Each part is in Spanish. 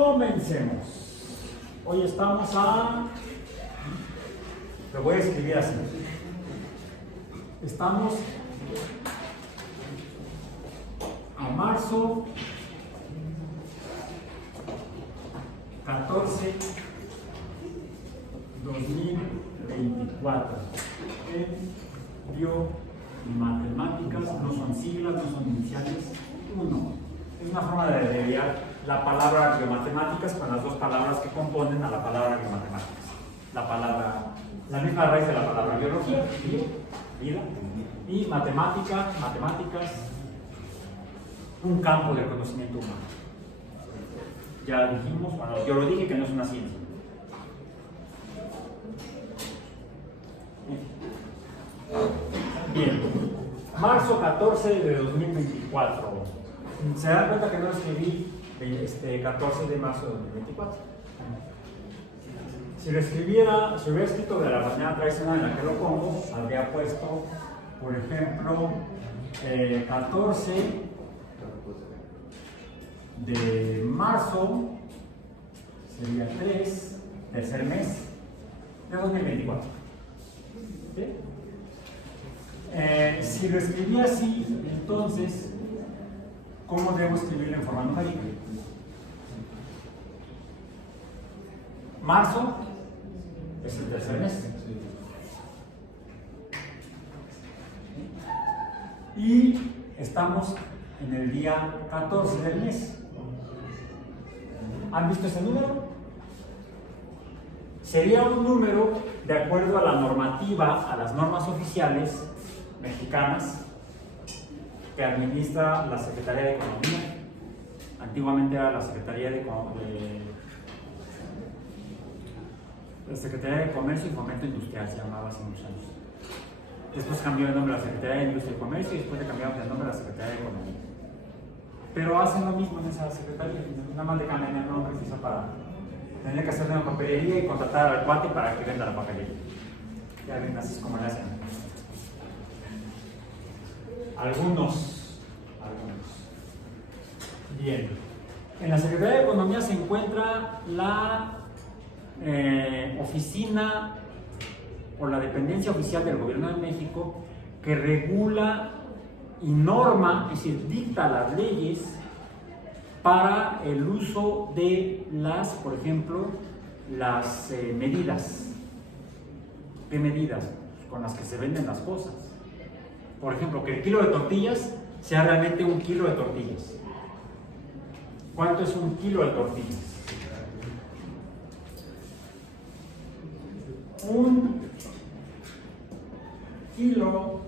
Comencemos. Hoy estamos lo voy a escribir así. Estamos a marzo 14, 2024. En biomatemáticas, no son siglas, no son iniciales. 1. Es una forma de abreviar la palabra biomatemáticas con las dos palabras que componen a la palabra biomatemáticas. La misma raíz de la palabra biología, vida, y matemáticas, un campo del conocimiento humano. Ya dijimos, bueno, yo lo dije que no es una ciencia. Bien, marzo 14 de 2024. Se dan cuenta que no escribí 14 de marzo de 2024. Si lo hubiera escrito de la manera tradicional en la que lo pongo, habría puesto, por ejemplo, 14 de marzo, sería 3, tercer mes de 2024. ¿Sí? Si lo escribí así, entonces, ¿cómo debo escribirlo en forma numérica? Marzo es el tercer mes. Y estamos en el día 14 del mes. ¿Han visto ese número? Sería un número de acuerdo a la normativa, a las normas oficiales mexicanas que administra la Secretaría de Economía. Antiguamente era la Secretaría de Comercio y Fomento Industrial, se llamaba hace muchos años. Después cambió el nombre a la Secretaría de Industria y Comercio y después le cambiaron el nombre a la Secretaría de Economía. Pero hacen lo mismo en esa secretaría, nada más le cambian el nombre quizá para tener que hacer una papelería y contratar al cuate para que venda la papelería. Ya ven, así es como le hacen. Algunos. Bien. En la Secretaría de Economía se encuentra la oficina o la dependencia oficial del Gobierno de México que regula y norma, es decir, dicta las leyes para el uso de por ejemplo, las medidas. ¿Qué medidas? Con las que se venden las cosas. Por ejemplo, que el kilo de tortillas sea realmente un kilo de tortillas. ¿Cuánto es un kilo de tortillas? Un kilo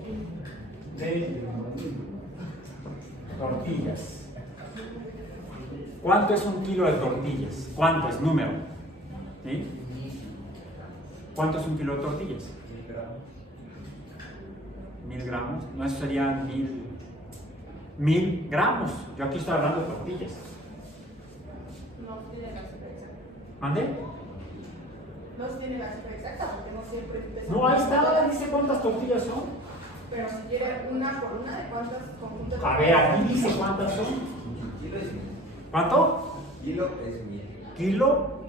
de tortillas. ¿Cuánto es un kilo de tortillas? ¿Cuánto es? Número. ¿Sí? ¿Cuánto es un kilo de tortillas? 1000 gramos. No, eso serían 1000 gramos. Yo aquí estoy hablando de tortillas. No tiene la cifra exacta. ¿Mande? No tiene la cifra exacta porque no siempre. No, ahí está, dice cuántas tortillas son. Pero si quiere una por una, ¿de cuántos conjuntos? A ver, aquí dice cuántas son. Kilo es 1000. ¿Cuánto? Kilo es 1000. Kilo,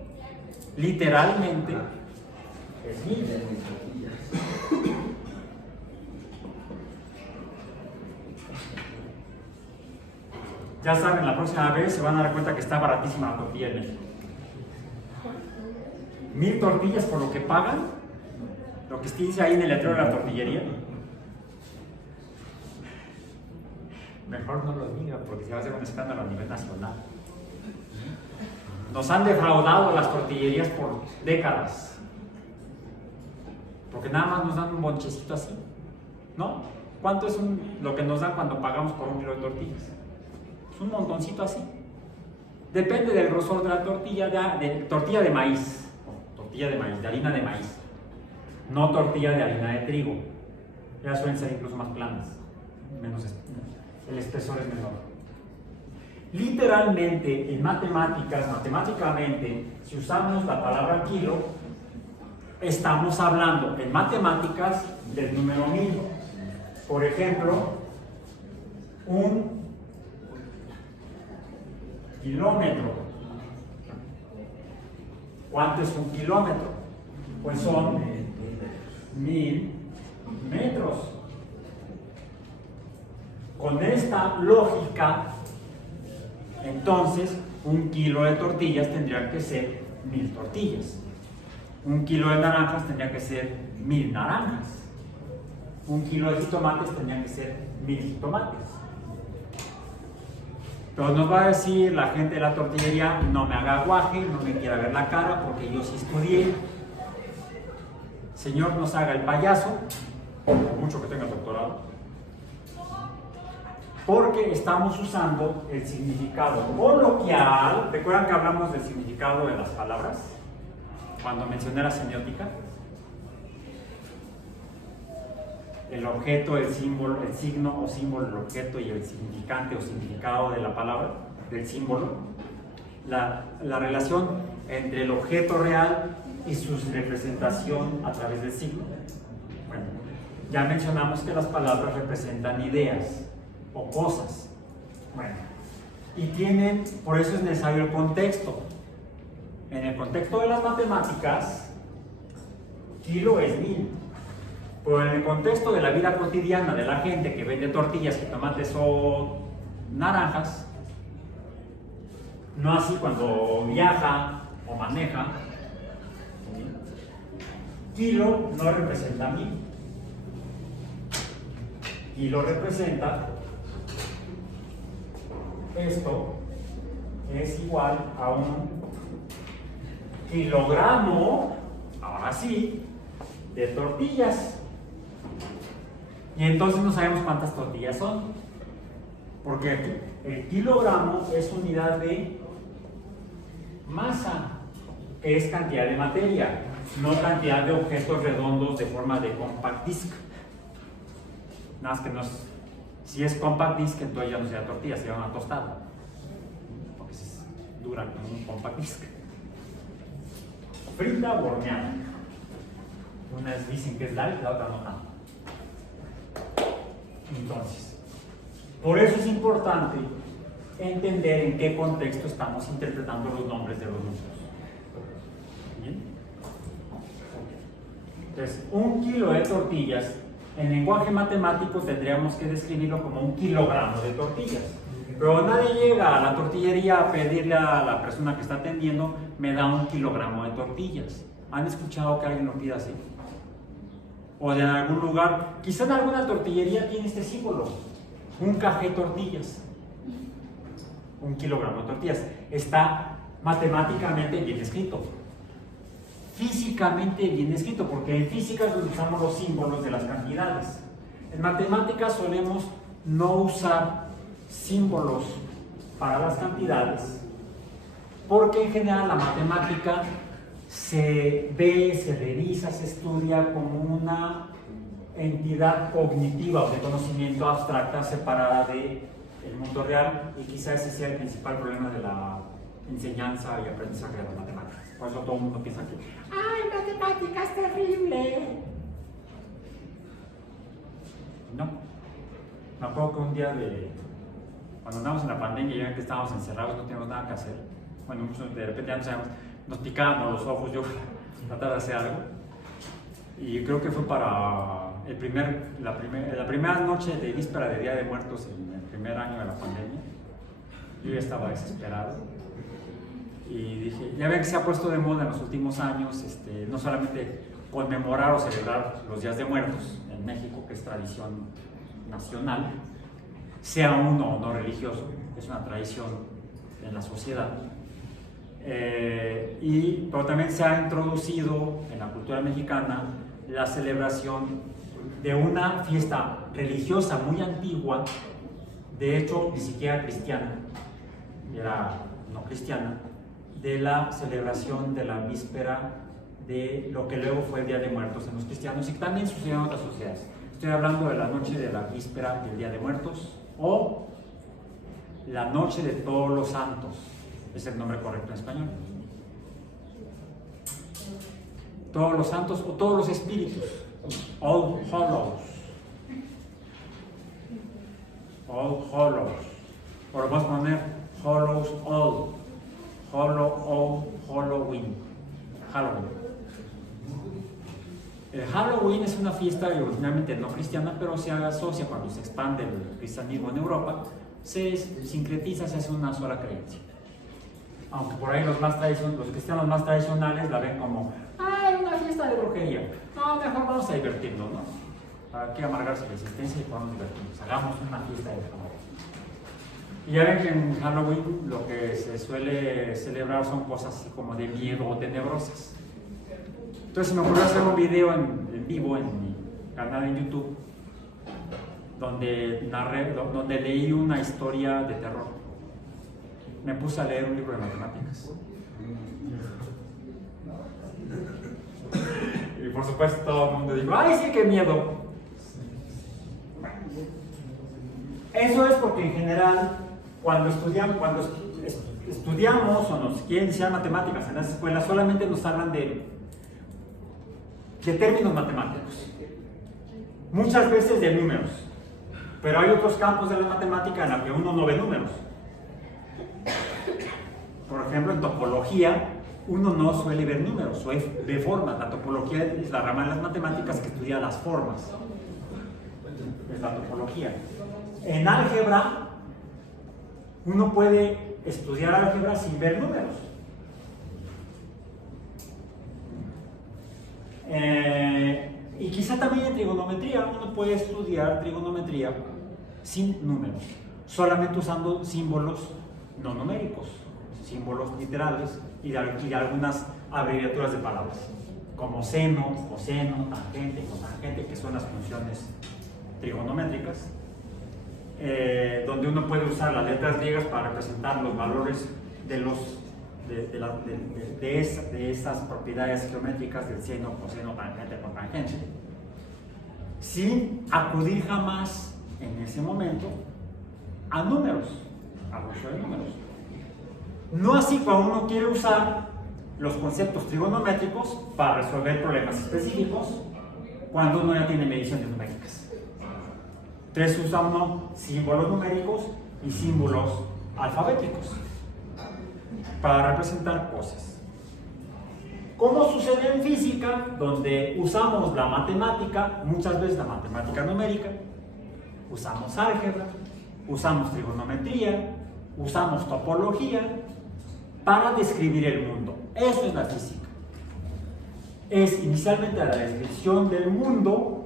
literalmente, es 1000. Ya saben, la próxima vez se van a dar cuenta que está baratísima la tortilla en México. 1000 tortillas por lo que pagan, lo que dice ahí en el letrero de la tortillería. Mejor no lo diga porque se va a hacer un escándalo a nivel nacional. Nos han defraudado las tortillerías por décadas. Porque nada más nos dan un bonchecito así. ¿No? ¿Cuánto es lo que nos dan cuando pagamos por un kilo de tortillas? Es un montoncito así. Depende del grosor de la tortilla, de tortilla de maíz. Tortilla de maíz, de harina de maíz. No tortilla de harina de trigo. Ya suelen ser incluso más planas. El espesor es menor. Literalmente, en matemáticamente, si usamos la palabra kilo, estamos hablando en matemáticas del número 1000. Por ejemplo, un kilómetro ¿Cuánto es un kilómetro? Pues son 1000 metros. Con esta lógica, entonces, un kilo de tortillas tendría que ser 1000 tortillas. Un kilo de naranjas tendría que ser 1000 naranjas. Un kilo de jitomates tendría que ser 1000 jitomates. Pero nos va a decir la gente de la tortillería: no me haga guaje, no me quiera ver la cara, porque yo sí estudié. Señor, nos haga el payaso, por mucho que tenga doctorado, porque estamos usando el significado coloquial. ¿Recuerdan que hablamos del significado de las palabras cuando mencioné la semiótica? El objeto, el símbolo, el signo o símbolo del objeto y el significante o significado de la palabra, del símbolo. La relación entre el objeto real y su representación a través del signo. Bueno, ya mencionamos que las palabras representan ideas o cosas. Bueno, y tienen, por eso es necesario el contexto. En el contexto de las matemáticas, kilo es 1000. Pero en el contexto de la vida cotidiana de la gente que vende tortillas, jitomates o naranjas, no así cuando viaja o maneja, kilo no representa 1000. Kilo representa esto es igual a un kilogramo, ahora sí, de tortillas. Y entonces no sabemos cuántas tortillas son, porque el kilogramo es unidad de masa, que es cantidad de materia, no cantidad de objetos redondos de forma de compact disc. Nada más que si es compact disc, entonces ya no sería tortilla, sería una tostada, porque es dura como un compact disc. Frita o horneada. Unas dicen que es light, la otra no tanto. Entonces, por eso es importante entender en qué contexto estamos interpretando los nombres de los números. ¿Bien? Entonces, un kilo de tortillas, en lenguaje matemático tendríamos que describirlo como un kilogramo de tortillas. Pero nadie llega a la tortillería a pedirle a la persona que está atendiendo: me da un kilogramo de tortillas. ¿Han escuchado que alguien lo pida así? O de algún lugar, quizá en alguna tortillería tiene este símbolo, un café tortillas, un kilogramo de tortillas. Está matemáticamente bien escrito, físicamente bien escrito, porque en física usamos los símbolos de las cantidades. En matemáticas solemos no usar símbolos para las cantidades, porque en general la matemática se ve, se revisa, se estudia como una entidad cognitiva o de conocimiento abstracta separada del mundo real, y quizás ese sea el principal problema de la enseñanza y aprendizaje de las matemáticas. Por eso todo el mundo piensa que ¡ay, matemáticas es terrible! No. Me acuerdo que un día cuando andábamos en la pandemia, ya que estábamos encerrados, no teníamos nada que hacer. Bueno, de repente ya no sabíamos, nos picábamos los ojos, yo trataba de hacer algo. Y creo que fue para la primera noche de víspera de Día de Muertos en el primer año de la pandemia. Yo ya estaba desesperado. Y dije, ya ven que se ha puesto de moda en los últimos años, no solamente conmemorar o celebrar los Días de Muertos en México, que es tradición nacional, sea uno o no religioso, es una tradición en la sociedad. Pero también se ha introducido en la cultura mexicana la celebración de una fiesta religiosa muy antigua, de hecho ni siquiera cristiana, era no cristiana, de la celebración de la víspera de lo que luego fue el Día de Muertos en los cristianos, y también sucedió en otras sociedades. Estoy hablando de la noche de la víspera del Día de Muertos, o la noche de Todos los Santos, es el nombre correcto en español. Todos los santos o todos los espíritus, All Hallows, All Hallows, o lo podemos poner Hallows All, Halloween, Halloween. El Halloween es una fiesta originalmente no cristiana, pero se asocia cuando se expande el cristianismo en Europa, se sincretiza, se hace una sola creencia. Aunque por ahí los cristianos más tradicionales la ven como, una fiesta de brujería. No, mejor vamos a divertirnos, ¿no? ¿Para qué amargarse la existencia y podamos divertirnos? Hagamos una fiesta de Halloween. Y ya ven que en Halloween lo que se suele celebrar son cosas así como de miedo o tenebrosas. Entonces me ocurrió hacer un video en vivo en mi canal en YouTube donde leí una historia de terror. Me puse a leer un libro de matemáticas. Y por supuesto todo el mundo dijo, ¡ay, sí, qué miedo! Eso es porque en general cuando estudiamos o nos quieren enseñar matemáticas en las escuelas solamente nos hablan de términos matemáticos, muchas veces de números, pero hay otros campos de la matemática en los que uno no ve números. Por ejemplo, en topología uno no suele ver números, ve formas. La topología es la rama de las matemáticas que estudia las formas, es la topología. En álgebra uno puede estudiar álgebra sin ver números. Y quizá también en trigonometría uno puede estudiar trigonometría sin números, solamente usando símbolos no numéricos, símbolos literales y de algunas abreviaturas de palabras, como seno, coseno, tangente, cotangente, que son las funciones trigonométricas, donde uno puede usar las letras griegas para representar los valores de esas propiedades geométricas del seno, coseno, tangente, cotangente, sin acudir jamás en ese momento a números, al uso de números. No así cuando uno quiere usar los conceptos trigonométricos para resolver problemas específicos, cuando uno ya tiene mediciones numéricas. Entonces usa uno símbolos numéricos y símbolos alfabéticos para representar cosas. ¿Cómo sucede en física? Donde usamos la matemática, muchas veces la matemática numérica, usamos álgebra, usamos trigonometría, usamos topología para describir el mundo. Eso es la física. Es inicialmente la descripción del mundo,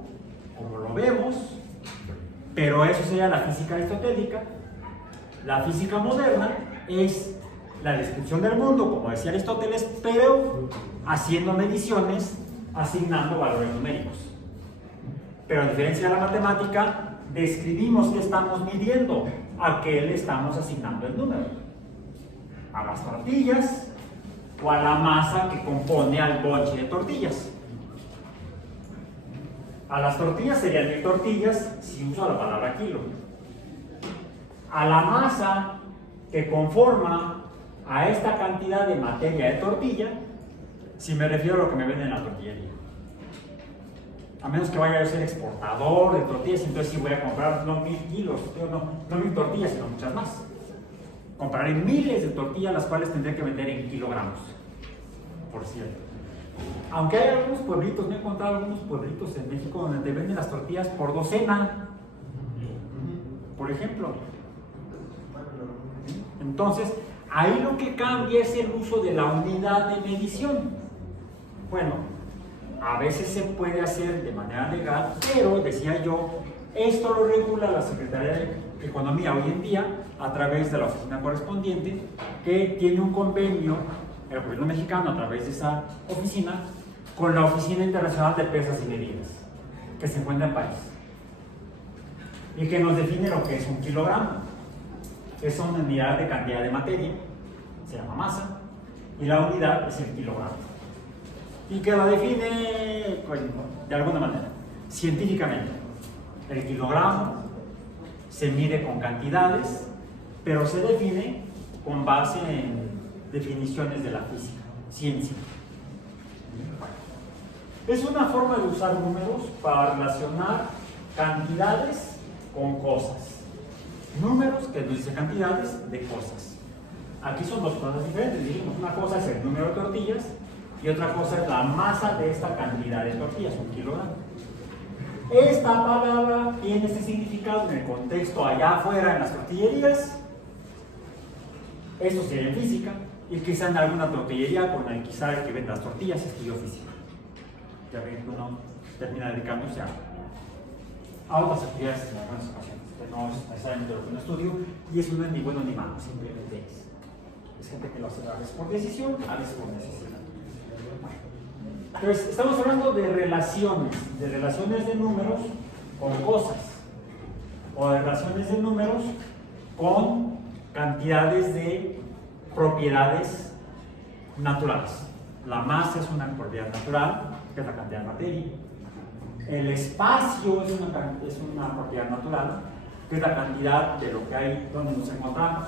como lo vemos, pero eso sería la física aristotélica. La física moderna es la descripción del mundo, como decía Aristóteles, pero haciendo mediciones, asignando valores numéricos. Pero a diferencia de la matemática, describimos qué estamos midiendo, a qué le estamos asignando el número. A las tortillas o a la masa que compone al bonche de tortillas. A las tortillas serían 1000 tortillas si uso la palabra kilo. A la masa que conforma a esta cantidad de materia de tortilla, si me refiero a lo que me venden en la tortillería. A menos que vaya a ser exportador de tortillas, entonces sí voy a comprar no 1000 kilos, no 1000 tortillas, sino muchas más. Compraré miles de tortillas, las cuales tendré que vender en kilogramos, por cierto. Aunque hay algunos pueblitos, me he encontrado algunos pueblitos en México donde te venden las tortillas por docena, por ejemplo. Entonces, ahí lo que cambia es el uso de la unidad de medición. Bueno, a veces se puede hacer de manera legal, pero decía yo, esto lo regula la Secretaría de Economía hoy en día a través de la oficina correspondiente, que tiene un convenio, el gobierno mexicano a través de esa oficina, con la Oficina Internacional de Pesas y Medidas, que se encuentra en París, y que nos define lo que es un kilogramo. Es una unidad de cantidad de materia, se llama masa, y la unidad es el kilogramo. Y que la define, pues, de alguna manera, científicamente. El kilogramo se mide con cantidades, pero se define con base en definiciones de la física, ciencia. Es una forma de usar números para relacionar cantidades con cosas. Números que nos dicen cantidades de cosas. Aquí son dos cosas diferentes. Dijimos, una cosa es el número de tortillas y otra cosa es la masa de esta cantidad de tortillas, 1 kilogramo. Esta palabra tiene este significado en el contexto allá afuera en las tortillerías. Eso sería en física, y quizá en alguna tortillería con el quizá el que vende las tortillas estudió física. Ya ven que uno termina dedicándose a otras actividades en algunas ocasiones. No es necesariamente lo que uno estudio, y eso no es ni bueno ni malo, simplemente es gente que lo hace a veces por decisión, a veces por necesidad. Entonces, estamos hablando de relaciones de números con cosas, o de relaciones de números con cantidades de propiedades naturales. La masa es una propiedad natural, que es la cantidad de materia. El espacio es una propiedad natural, que es la cantidad de lo que hay donde nos encontramos.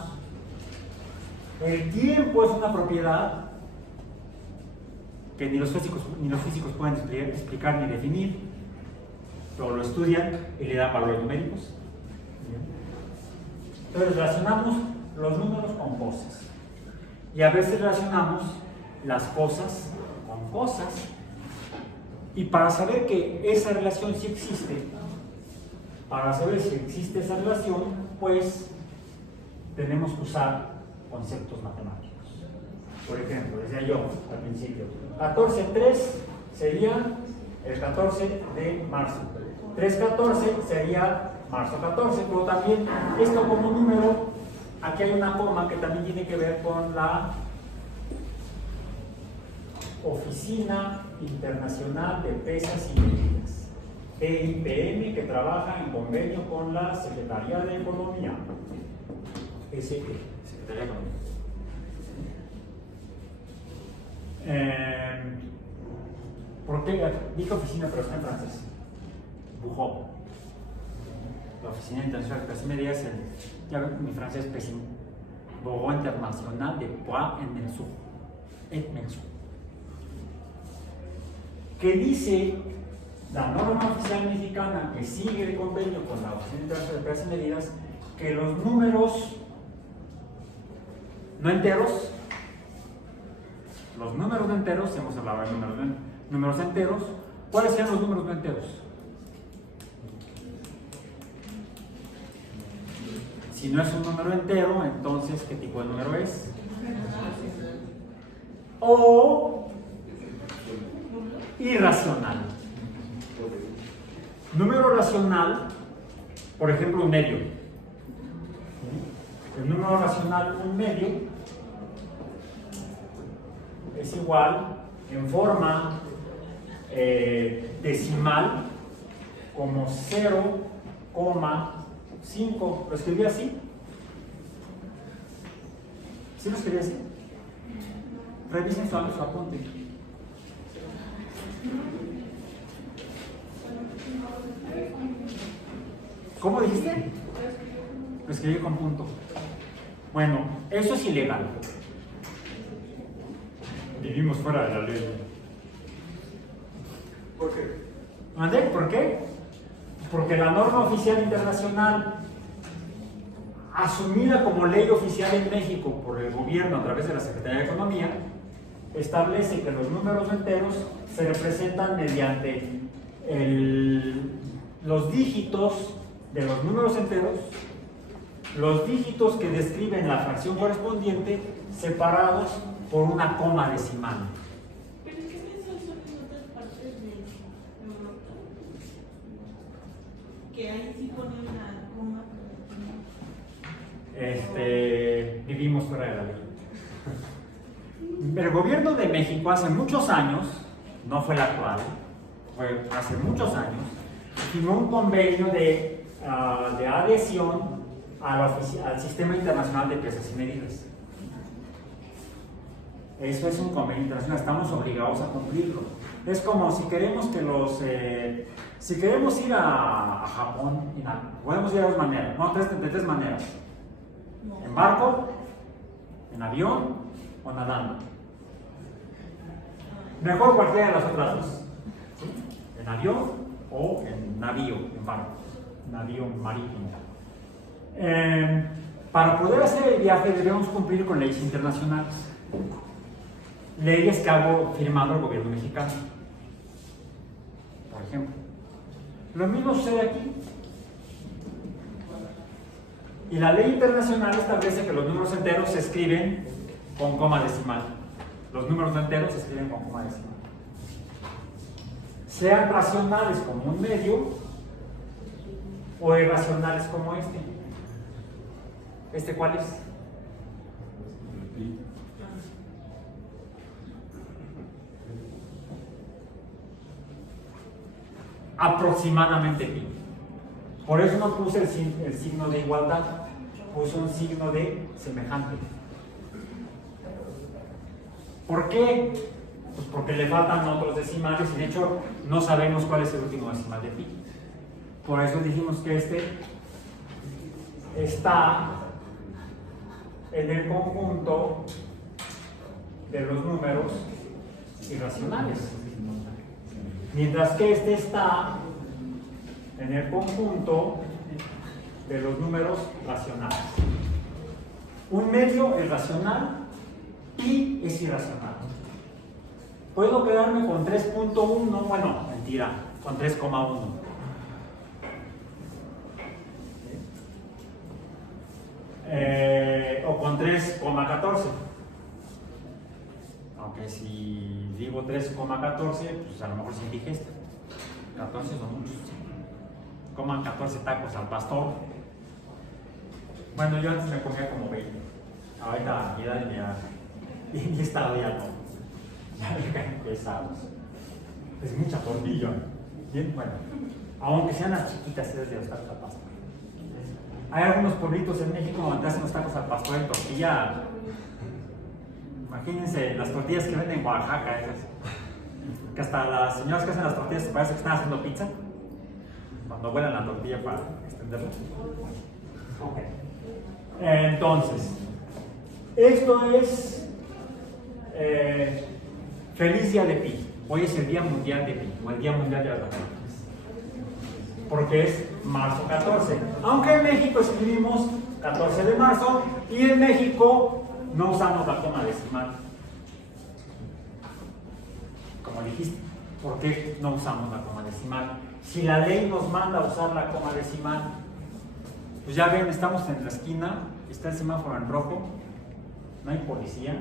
El tiempo es una propiedad que ni los físicos pueden explicar ni definir, pero lo estudian y le dan valores numéricos. Entonces relacionamos los números con cosas, y a veces relacionamos las cosas con cosas, y para saber que esa relación sí existe, para saber si existe esa relación, pues tenemos que usar conceptos matemáticos. Por ejemplo, decía yo al principio, 14-3 sería el 14 de marzo, 3-14 sería marzo 14, pero también esto como número, aquí hay una coma que también tiene que ver con la Oficina Internacional de Pesas y Medidas, EIPM, que trabaja en convenio con la Secretaría de Economía, Secretaría de Economía. ¿Por qué? Dije oficina, pero está en francés. Bureau. La Oficina Internacional de Pesas y Medidas, ya ven, mi francés es pésimo. Bureau International de Poids et Mesures. Que dice la norma oficial mexicana, que sigue el convenio con la Oficina Internacional de Pesas y Medidas, que los números no enteros, hemos hablado de números enteros. ¿Cuáles sean los números no enteros? Si no es un número entero, entonces ¿qué tipo de número es? O irracional. Número racional, por ejemplo, un medio. El número racional, un medio, es igual en forma decimal como 0,5. ¿Lo escribí así? ¿Sí lo escribí así? Revisen su apunte. ¿Cómo dijiste? Lo escribí con punto. Bueno, eso es ilegal. Vivimos fuera de la ley. ¿Por qué? ¿Mandé? ¿Por qué? Porque la norma oficial internacional, asumida como ley oficial en México por el gobierno a través de la Secretaría de Economía, establece que los números enteros se representan mediante los dígitos de los números enteros, los dígitos que describen la fracción correspondiente, separados por una coma decimal. ¿Pero qué mensajes son en otras partes de Europa? Que ahí sí ponen la coma. Vivimos fuera de la ley. El gobierno de México hace muchos años, no fue el actual, fue hace muchos años, firmó un convenio de adhesión al Sistema Internacional de Pesas y Medidas. Eso es un convenio internacional, estamos obligados a cumplirlo. Es como si queremos que si queremos ir a Japón, podemos ir de dos maneras, no, de tres maneras. En barco, en avión o nadando. Mejor cualquiera de las otras dos. ¿Sí? En avión o en navío, en barco, navío marítimo. Para poder hacer el viaje debemos cumplir con leyes internacionales. leyes que hago firmando el gobierno mexicano, por ejemplo. Lo mismo sucede aquí. Y la ley internacional establece que los números enteros se escriben con coma decimal. Los números enteros se escriben con coma decimal. Sean racionales como un medio o irracionales como este. ¿Este cuál es? Aproximadamente pi. Por eso no puse el signo de igualdad, puse un signo de semejante. ¿Por qué? Pues porque le faltan otros decimales y de hecho no sabemos cuál es el último decimal de pi. Por eso dijimos que este está en el conjunto de los números irracionales, mientras que este está en el conjunto de los números racionales. Un medio es racional, pi es irracional. Puedo quedarme con 3.1, bueno, mentira, con 3,1. O con 3,14. Aunque si digo 3,14, pues a lo mejor se indigesta. 14 son muchos. Coman 14 tacos al pastor. Bueno, yo antes me comía como 20. Ahorita mi edad ya estaba ya no. Ya me caen pesados. Es mucha tortilla. Bien, bueno. Aunque sean las chiquitas, es de los tacos al pastor. Hay algunos pueblitos en México donde hacen los tacos al pastor en tortilla. Imagínense las tortillas que venden en Oaxaca, esas. Que hasta las señoras que hacen las tortillas se parece que están haciendo pizza. Cuando vuelan la tortilla para extenderla. Okay. Entonces, esto es feliz día de pi. Hoy es el Día Mundial de Pi, o el Día Mundial de las Matemáticas. Porque es marzo 14. Aunque en México escribimos 14 de marzo y en México no usamos la coma decimal. Como dijiste, ¿por qué no usamos la coma decimal? Si la ley nos manda a usar la coma decimal, pues ya ven, estamos en la esquina, está el semáforo en rojo, no hay policía,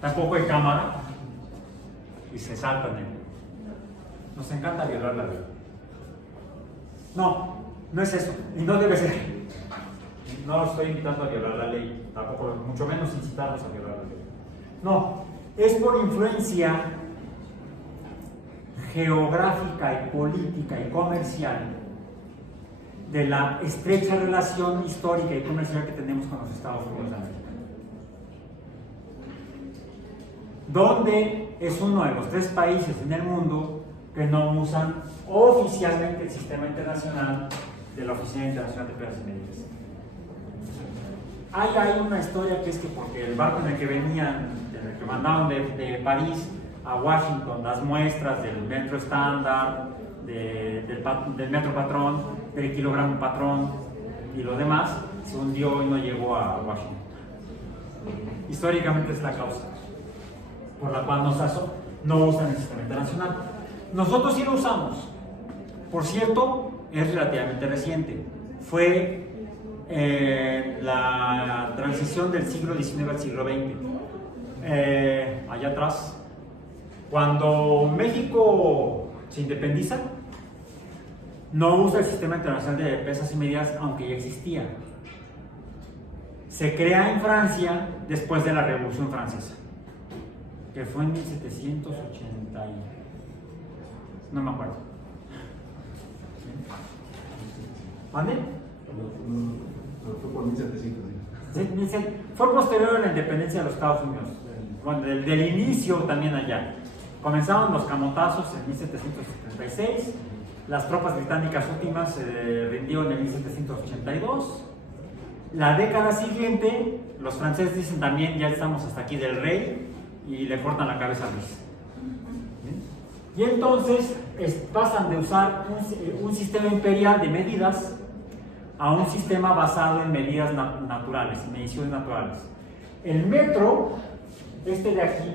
tampoco hay cámara y se saltan. Nos encanta violar la ley. No, no es eso, y no debe ser. No los estoy invitando a violar la ley, tampoco, mucho menos incitarlos a violar la ley. No, es por influencia geográfica y política y comercial de la estrecha relación histórica y comercial que tenemos con los Estados Unidos de América, donde es uno de los 3 países en el mundo que no usan oficialmente el sistema internacional de la Oficina Internacional de Pruebas y Medidas. Hay una historia que es que porque el barco en el que venían, en el que mandaban de París a Washington las muestras del metro estándar, del metro patrón, del kilogramo patrón y lo demás, se hundió y no llegó a Washington. Históricamente es la causa por la cual no usan el sistema internacional. Nosotros sí lo usamos. Por cierto, es relativamente reciente. Fue la transición del siglo XIX al siglo XX. Allá atrás, cuando México se independiza, no usa el sistema internacional de pesas y medidas, aunque ya existía. Se crea en Francia después de la Revolución Francesa, que fue en 1780 no me acuerdo. ¿Vale? Fue por 1700. Fue posterior a la independencia de los Estados Unidos. Bueno, del inicio también allá. Comenzaron los camotazos en 1776. Las tropas británicas últimas se rindieron en 1782. La década siguiente, los franceses dicen también, ya estamos hasta aquí del rey, y le cortan la cabeza a Luis. Y entonces pasan de usar un sistema imperial de medidas a un sistema basado en medidas naturales, mediciones naturales. El metro, este de aquí,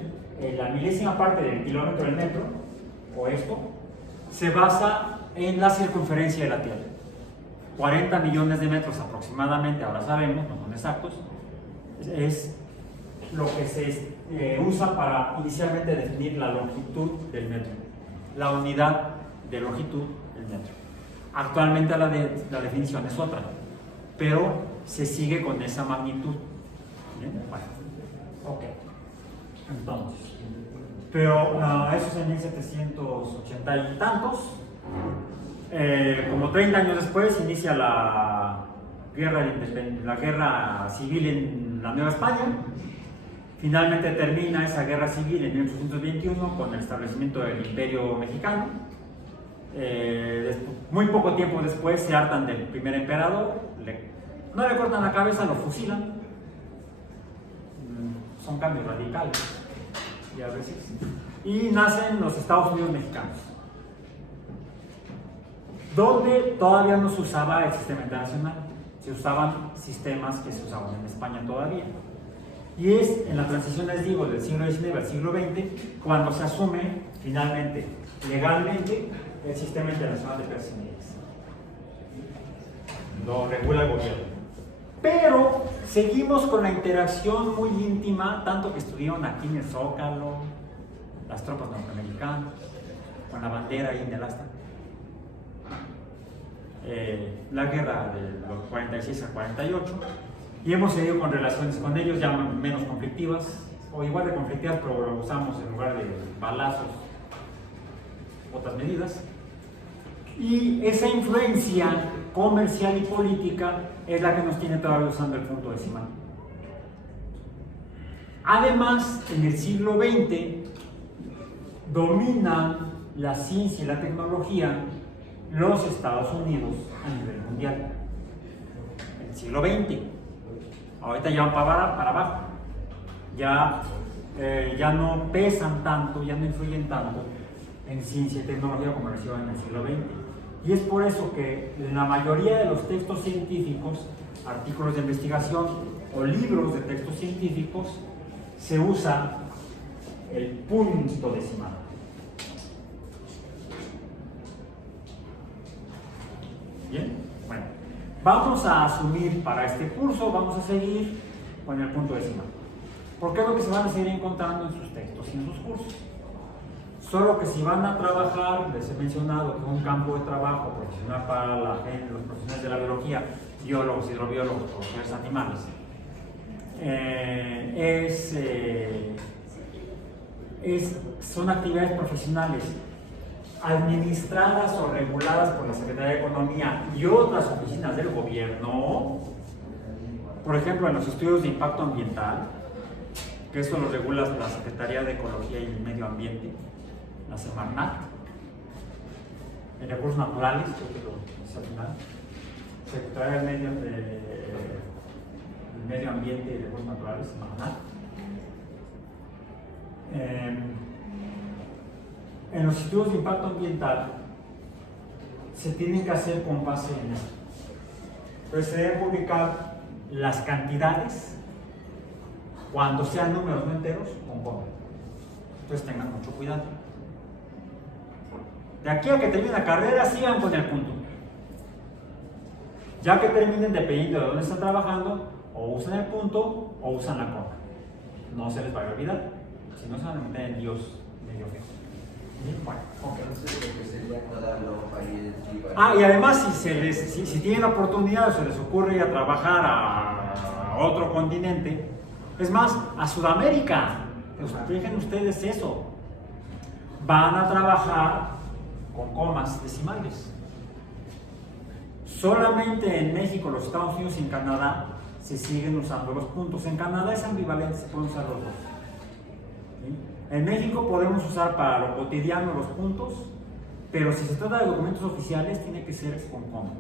la milésima parte del kilómetro del metro, o esto, se basa en la circunferencia de la Tierra. 40 millones de metros aproximadamente, ahora sabemos, no son exactos, es lo que se usa para inicialmente definir la longitud del metro, la unidad de longitud del metro. Actualmente la definición es otra, pero se sigue con esa magnitud. ¿Bien? Bueno, ok. Entonces, pero eso es en 1780 y tantos. Como 30 años después inicia la guerra civil en la Nueva España. Finalmente termina esa guerra civil en 1821 con el establecimiento del Imperio Mexicano. Muy poco tiempo después se hartan del primer emperador, no le cortan la cabeza, lo fusilan. Son cambios radicales y a veces. Y nacen los Estados Unidos mexicanos, donde todavía no se usaba el sistema internacional, se usaban sistemas que se usaban en España todavía. Y es en la transición, les digo, del siglo XIX al siglo XX, cuando se asume finalmente, legalmente, el sistema internacional de precios y medidas. Lo regula el gobierno. Pero seguimos con la interacción muy íntima, tanto que estuvieron aquí en el Zócalo, las tropas norteamericanas, con la bandera ahí en el asta. La guerra de los 46 a 48, y hemos seguido con relaciones con ellos ya menos conflictivas, o igual de conflictivas, pero lo usamos en lugar de balazos, otras medidas. Y esa influencia comercial y política es la que nos tiene todavía usando el punto decimal. Además, en el siglo XX dominan la ciencia y la tecnología los Estados Unidos a nivel mundial. En el siglo XX. Ahorita ya van para abajo. Ya no pesan tanto, ya no influyen tanto en ciencia y tecnología como lo hicieron en el siglo XX. Y es por eso que en la mayoría de los textos científicos, artículos de investigación o libros de textos científicos, se usa el punto decimal. Bien, bueno, vamos a asumir para este curso, vamos a seguir con el punto decimal, porque es lo que se van a seguir encontrando en sus textos y en sus cursos. Solo que si van a trabajar, les he mencionado que un campo de trabajo profesional para la gente, los profesionales de la biología, biólogos, hidrobiólogos, profesores animales, son actividades profesionales administradas o reguladas por la Secretaría de Economía y otras oficinas del gobierno. Por ejemplo, en los estudios de impacto ambiental, que eso lo regula la Secretaría de Ecología y el Medio Ambiente, la Semarnat. En recursos naturales, creo que lo dice al final, Secretaría del Medio Ambiente y Recursos Naturales, Semarnat. En los estudios de impacto ambiental se tienen que hacer con base en esto. Entonces se deben publicar las cantidades cuando sean números no enteros con coma. Entonces tengan mucho cuidado. De aquí a que termine la carrera, sigan con el punto. Ya que terminen, dependiendo de dónde están trabajando, o usan el punto o usan la coma. No se les vaya a olvidar, si no se van a meter en Dios medio fijo. Bueno, okay. Entonces, lo que sería cada loja y y además, si tienen la oportunidad o se les ocurre ir a trabajar a otro continente, es más, a Sudamérica, pues fijen ustedes eso, van a trabajar con comas decimales. Solamente en México, los Estados Unidos y en Canadá se siguen usando los puntos. En Canadá es ambivalente, se pueden usar los dos. ¿Sí? En México podemos usar para lo cotidiano los puntos, pero si se trata de documentos oficiales tiene que ser con coma.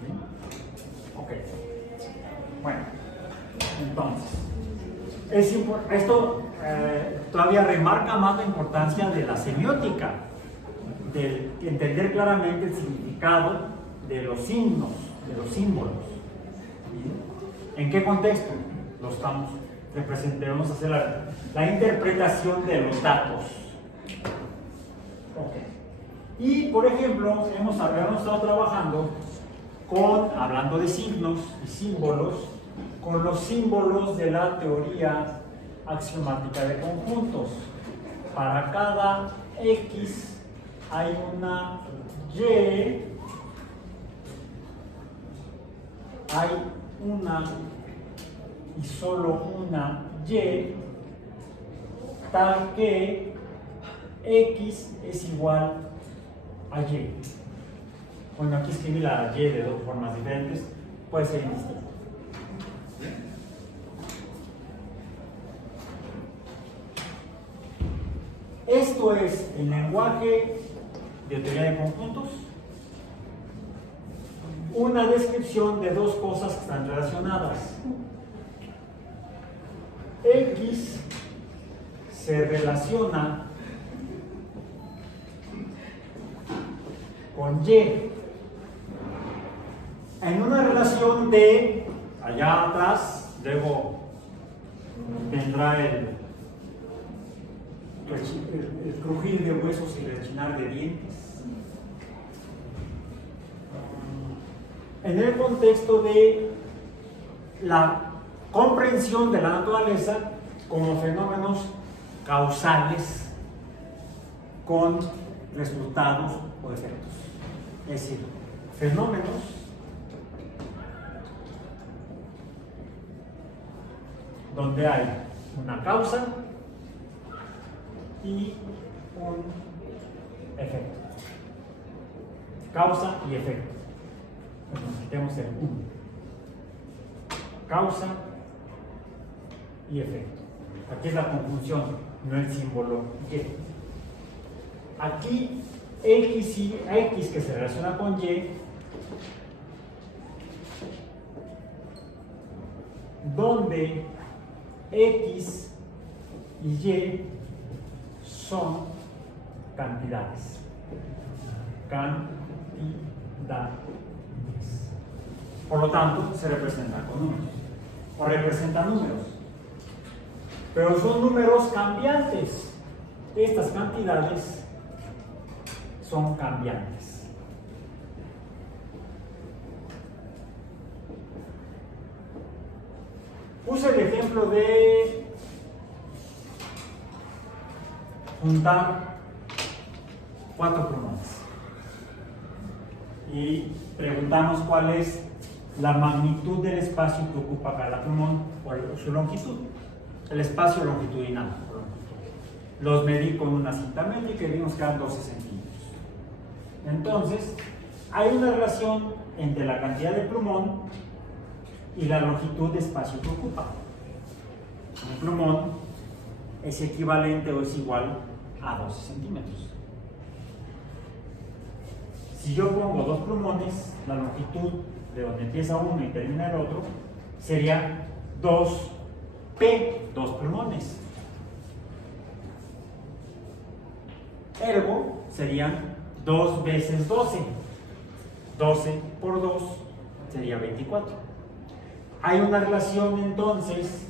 ¿Sí? Ok. Bueno, entonces, esto todavía remarca más la importancia de la semiótica, de entender claramente el significado de los signos, de los símbolos. ¿Sí? ¿En qué contexto lo estamos vamos a hacer la interpretación de los datos. Ok. Y por ejemplo, hemos estado trabajando hablando de signos y símbolos, con los símbolos de la teoría axiomática de conjuntos. Para cada X hay una Y, hay una y solo una Y, tal que X es igual a Y. Bueno, aquí escribí la Y de dos formas diferentes, puede ser indistinto. Esto es el lenguaje de teoría de conjuntos, una descripción de dos cosas que están relacionadas. X se relaciona con Y en una relación de allá atrás, luego vendrá el crujir de huesos y rechinar de dientes. En el contexto de la comprensión de la naturaleza como fenómenos causales con resultados o efectos. Es decir, fenómenos donde hay una causa y un efecto. Causa y efecto. Nos quitemos el 1. Causa y efecto. Aquí es la conjunción, no el símbolo Y. Aquí X que se relaciona con Y, donde X y Y son cantidades. Por lo tanto, se representan con números. O representan números. Pero son números cambiantes. Estas cantidades son cambiantes. Puse el ejemplo de juntar 4 plumones y preguntamos cuál es la magnitud del espacio que ocupa cada plumón por su longitud, el espacio longitudinal. Los medí con una cinta métrica y vimos que eran 12 centímetros. Entonces, hay una relación entre la cantidad de plumón y la longitud de espacio que ocupa. Un plumón es equivalente o es igual a 12 centímetros. Si yo pongo 2 plumones, la longitud de donde empieza uno y termina el otro sería 2P, 2 plumones. Ergo serían 2 veces 12. 12 por 2 sería 24. Hay una relación entonces,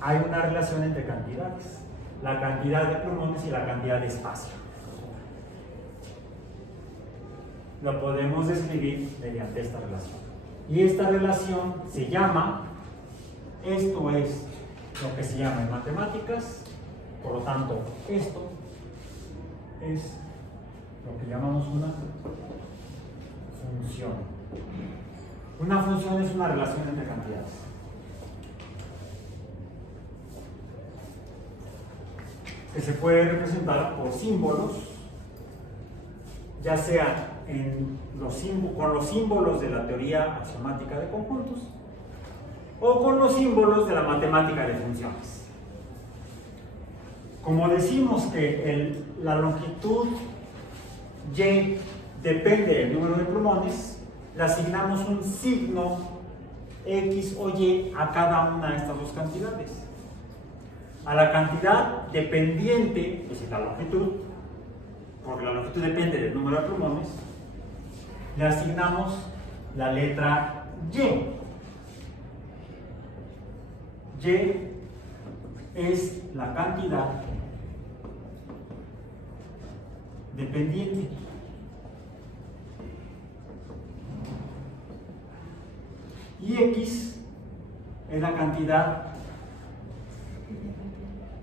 hay una relación entre cantidades. La cantidad de plumones y la cantidad de espacio. Lo podemos describir mediante esta relación. Y esta relación se llama, esto es lo que se llama en matemáticas, por lo tanto, esto es lo que llamamos una función. Una función es una relación entre cantidades. Que se puede representar por símbolos, ya sea con los símbolos de la teoría axiomática de conjuntos o con los símbolos de la matemática de funciones. Como decimos que la longitud Y depende del número de plumones, le asignamos un signo X o Y a cada una de estas dos cantidades. A la cantidad dependiente, es decir, la longitud, porque la longitud depende del número de plumones, le asignamos la letra Y. Y es la cantidad dependiente. Y X es la cantidad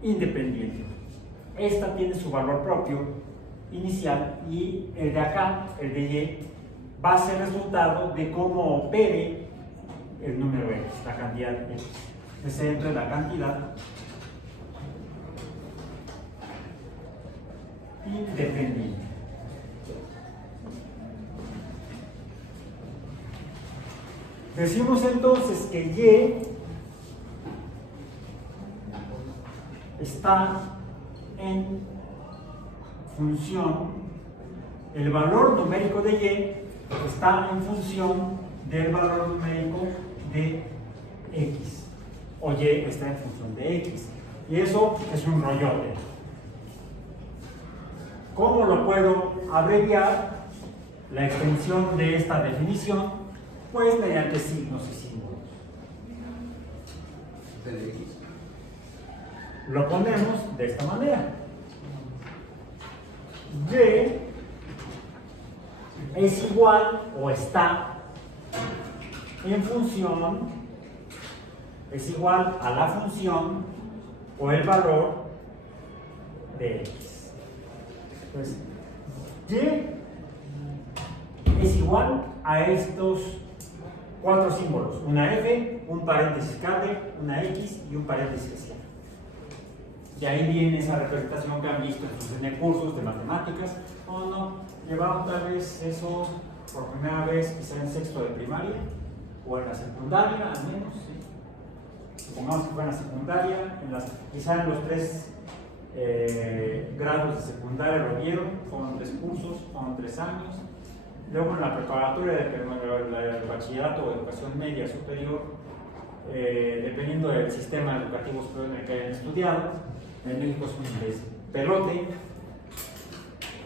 independiente. Esta tiene su valor propio inicial y el de acá, el de Y, va a ser resultado de cómo opere el número X, la cantidad X. Es dentro de la cantidad independiente. Decimos entonces que Y está en función, el valor numérico de Y está en función del valor numérico de X, o Y está en función de X, y eso es un rollote. ¿Cómo lo puedo abreviar la extensión de esta definición? Pues mediante signos y símbolos. Lo ponemos de esta manera. Y es igual o está en función, es igual a la función o el valor de X. Entonces, Y es igual a estos cuatro símbolos: una F, un paréntesis cable, una X y un paréntesis especial. De ahí viene esa representación que han visto en sus cursos de matemáticas. ¿O no? Llevaron tal vez eso por primera vez quizá en sexto de primaria o en la secundaria, al menos. ¿Sí? Supongamos que fue en la secundaria, quizá en los 3 grados de secundaria lo vieron, fueron 3 cursos, fueron 3 años. Luego en la preparatoria del bachillerato o educación media superior, dependiendo del sistema educativo superior en el que hayan estudiado. En México es un pelote,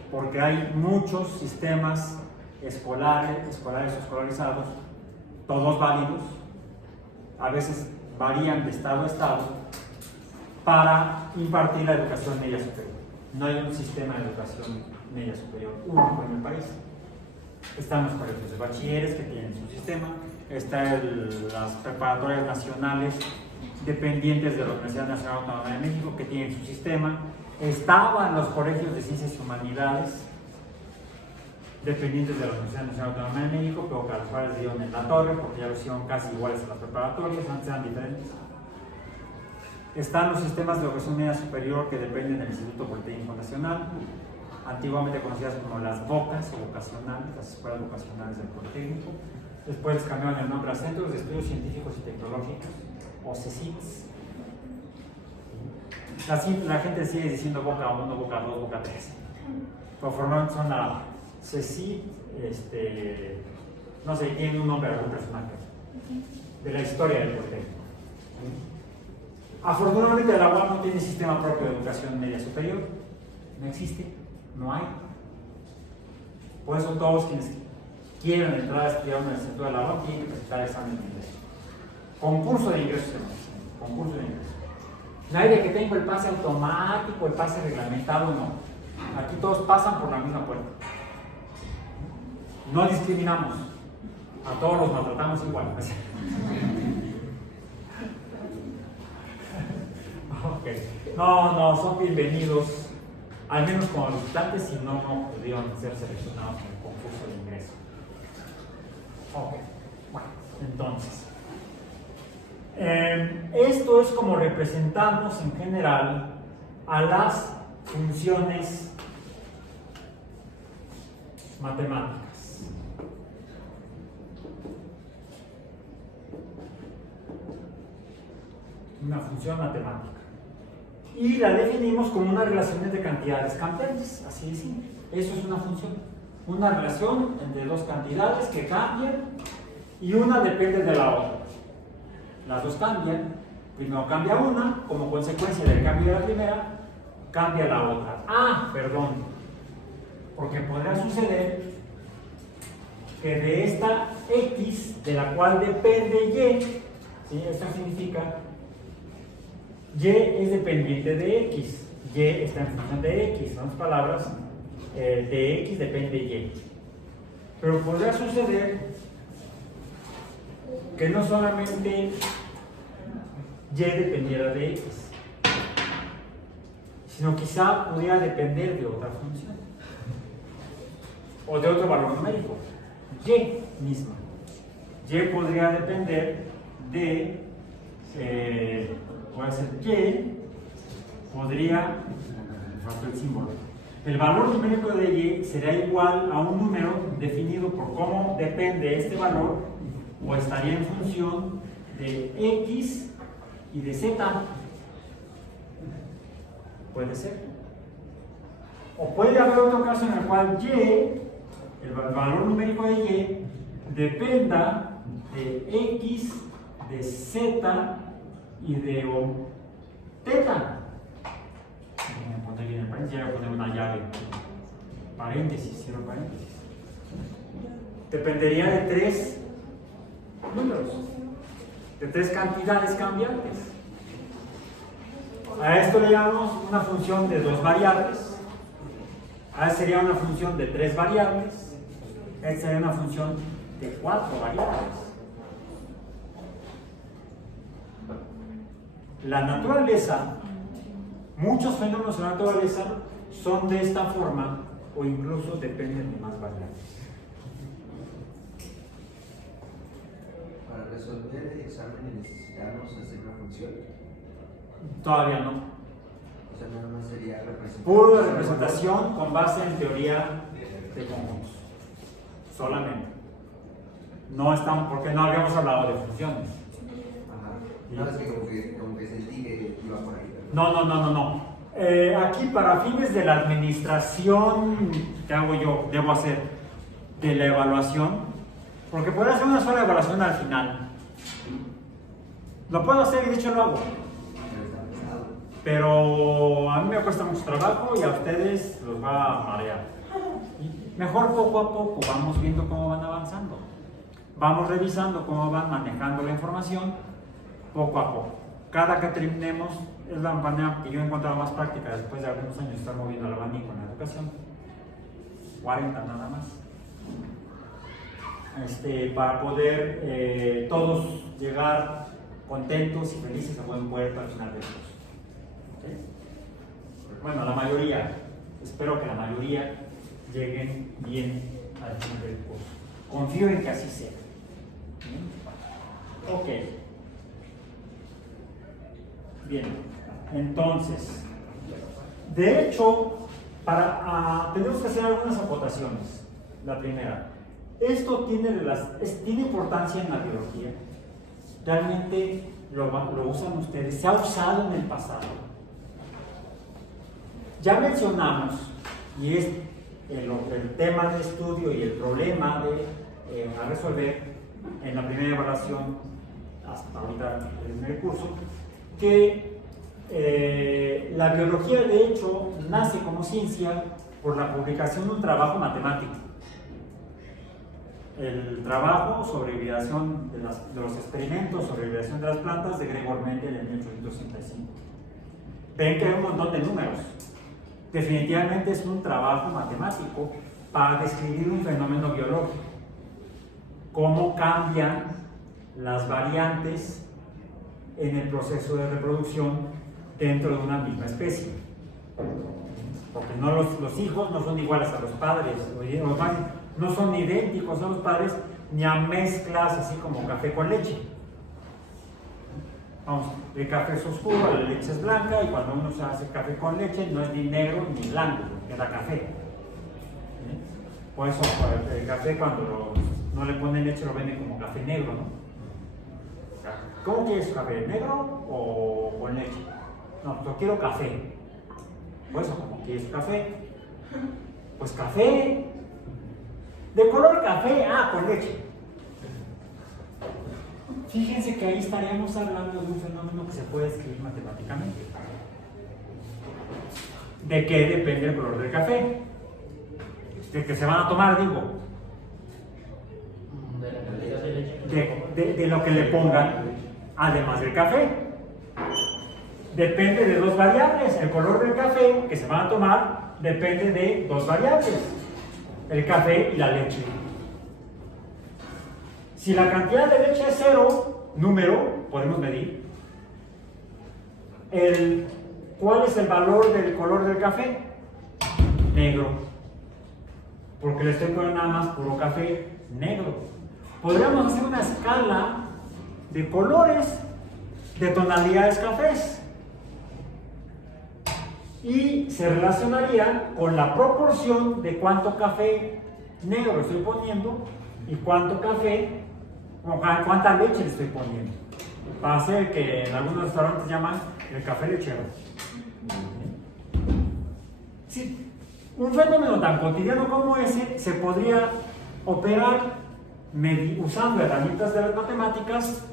porque hay muchos sistemas escolares o escolarizados, todos válidos, a veces varían de estado a estado, para impartir la educación media superior. No hay un sistema de educación media superior único en el país. Están los colegios de bachilleres que tienen su sistema, están las preparatorias nacionales dependientes de la Universidad Nacional Autónoma de México que tienen su sistema, estaban los colegios de ciencias y humanidades dependientes de la Universidad Nacional Autónoma de México, pero que a los cuales dieron en la torre porque ya lo hicieron casi iguales a las preparatorias, antes eran diferentes. Están los sistemas de educación media superior que dependen del Instituto Politécnico Nacional, antiguamente conocidas como las BOCAS o vocacionales, las escuelas vocacionales del Politécnico. Después cambiaron el nombre a Centros de Estudios Científicos y Tecnológicos, o CECITs. La gente sigue diciendo Boca 1, Boca 2, Boca 3. Conformaron son la CECIT, no sé, tiene un nombre de algún personaje de la historia del Politécnico. Afortunadamente la UAM no tiene sistema propio de educación media superior, no existe, no hay. Por eso todos quienes quieran entrar a estudiar en el centro de la UAM tienen que presentar examen de ingreso. Concurso de ingreso, concurso de ingreso. No hay de que tengo el pase automático, el pase reglamentado, no. Aquí todos pasan por la misma puerta. No discriminamos, a todos los maltratamos igual. Okay. No, son bienvenidos, al menos como visitantes, si no pudieron ser seleccionados en el concurso de ingreso. Ok, bueno, entonces, esto es como representamos en general a las funciones matemáticas. Una función matemática. Y la definimos como una relación de cantidades cambiantes, así de simple. Eso es una función. Una relación entre dos cantidades que cambian y una depende de la otra. Las dos cambian. Primero cambia una, como consecuencia del cambio de la primera, cambia la otra. Ah, perdón. Porque podrá suceder que de esta X, de la cual depende Y, ¿sí? Esto significa Y es dependiente de X. Y está en función de X. En otras palabras, de X depende Y. Pero podría suceder que no solamente Y dependiera de X, sino quizá pudiera depender de otra función o de otro valor numérico. Y misma. Y podría depender de, puede ser Y, podría, falta el símbolo. El valor numérico de Y será igual a un número definido por cómo depende este valor, o estaría en función de X y de Z. Puede ser. O puede haber otro caso en el cual Y, el valor numérico de Y, dependa de X, de Z y de teta. Voy a poner aquí en el paréntesis, voy a poner una llave. Paréntesis, cierro paréntesis. Dependería de tres números, de tres cantidades cambiantes. A esto le llamamos una función de dos variables. A esto sería una función de tres variables. Esta sería una función de cuatro variables. La naturaleza, muchos fenómenos de la naturaleza son de esta forma o incluso dependen de más variables. Para resolver el examen necesitamos hacer una función. Todavía no. O sea, nada más sería representación. Pura representación con base en teoría de conjuntos. Solamente. No estamos, porque no habíamos hablado de funciones. Ajá. No, es que como que sentí que iba por ahí. No. Aquí para fines de la administración que hago yo, debo hacer de la evaluación, porque puedo hacer una sola evaluación al final. Lo puedo hacer y de hecho lo hago. Pero a mí me cuesta mucho trabajo y a ustedes los va a marear. Mejor poco a poco vamos viendo cómo van avanzando. Vamos revisando cómo van manejando la información poco a poco. Cada que terminemos, es la manera que yo he encontrado más práctica después de algunos años de estar moviendo el abanico en la educación. 40 nada más. Para poder todos llegar contentos y felices a buen puerto al final del curso. ¿Okay? Bueno, la mayoría, espero que la mayoría lleguen bien al final del curso. Confío en que así sea. Ok. Bien, entonces, de hecho, tenemos que hacer algunas acotaciones. La primera, esto tiene importancia en la biología. Realmente lo usan ustedes, se ha usado en el pasado. Ya mencionamos, y es el tema de estudio y el problema a resolver en la primera evaluación hasta ahorita en el curso, que la biología de hecho nace como ciencia por la publicación de un trabajo matemático. El trabajo sobre hibridación de los experimentos sobre hibridación de las plantas de Gregor Mendel en 1865. Ven que hay un montón de números. Definitivamente es un trabajo matemático para describir un fenómeno biológico. Cómo cambian las variantes en el proceso de reproducción dentro de una misma especie. Porque los hijos no son iguales a los padres, no son idénticos a los padres, ni a mezclas así como café con leche. Vamos, el café es oscuro, la leche es blanca, y cuando uno se hace café con leche no es ni negro ni blanco, queda café. Por eso el café cuando no le ponen leche lo venden como café negro, ¿no? ¿Cómo quieres café? ¿Negro o con leche? No, yo quiero café. Pues, ¿cómo quieres café? Pues café. De color café, con leche. Fíjense que ahí estaríamos hablando de un fenómeno que se puede escribir matemáticamente. ¿De qué depende el color del café? ¿De que se van a tomar, digo? De lo que le pongan, además del café. depende de dos variables. El color del café que se van a tomar depende de dos variables, el café y la leche. Si la cantidad de leche es 0, número, podemos medir. ¿Cuál es el valor del color del café? Negro. Porque le estoy poniendo nada más puro café negro. Podríamos hacer una escala de colores, de tonalidades cafés. Y se relacionaría con la proporción de cuánto café negro estoy poniendo y cuánto café, o cuánta leche le estoy poniendo. Para hacer que en algunos restaurantes llaman el café lechero. Sí, un fenómeno tan cotidiano como ese se podría operar usando herramientas de las matemáticas,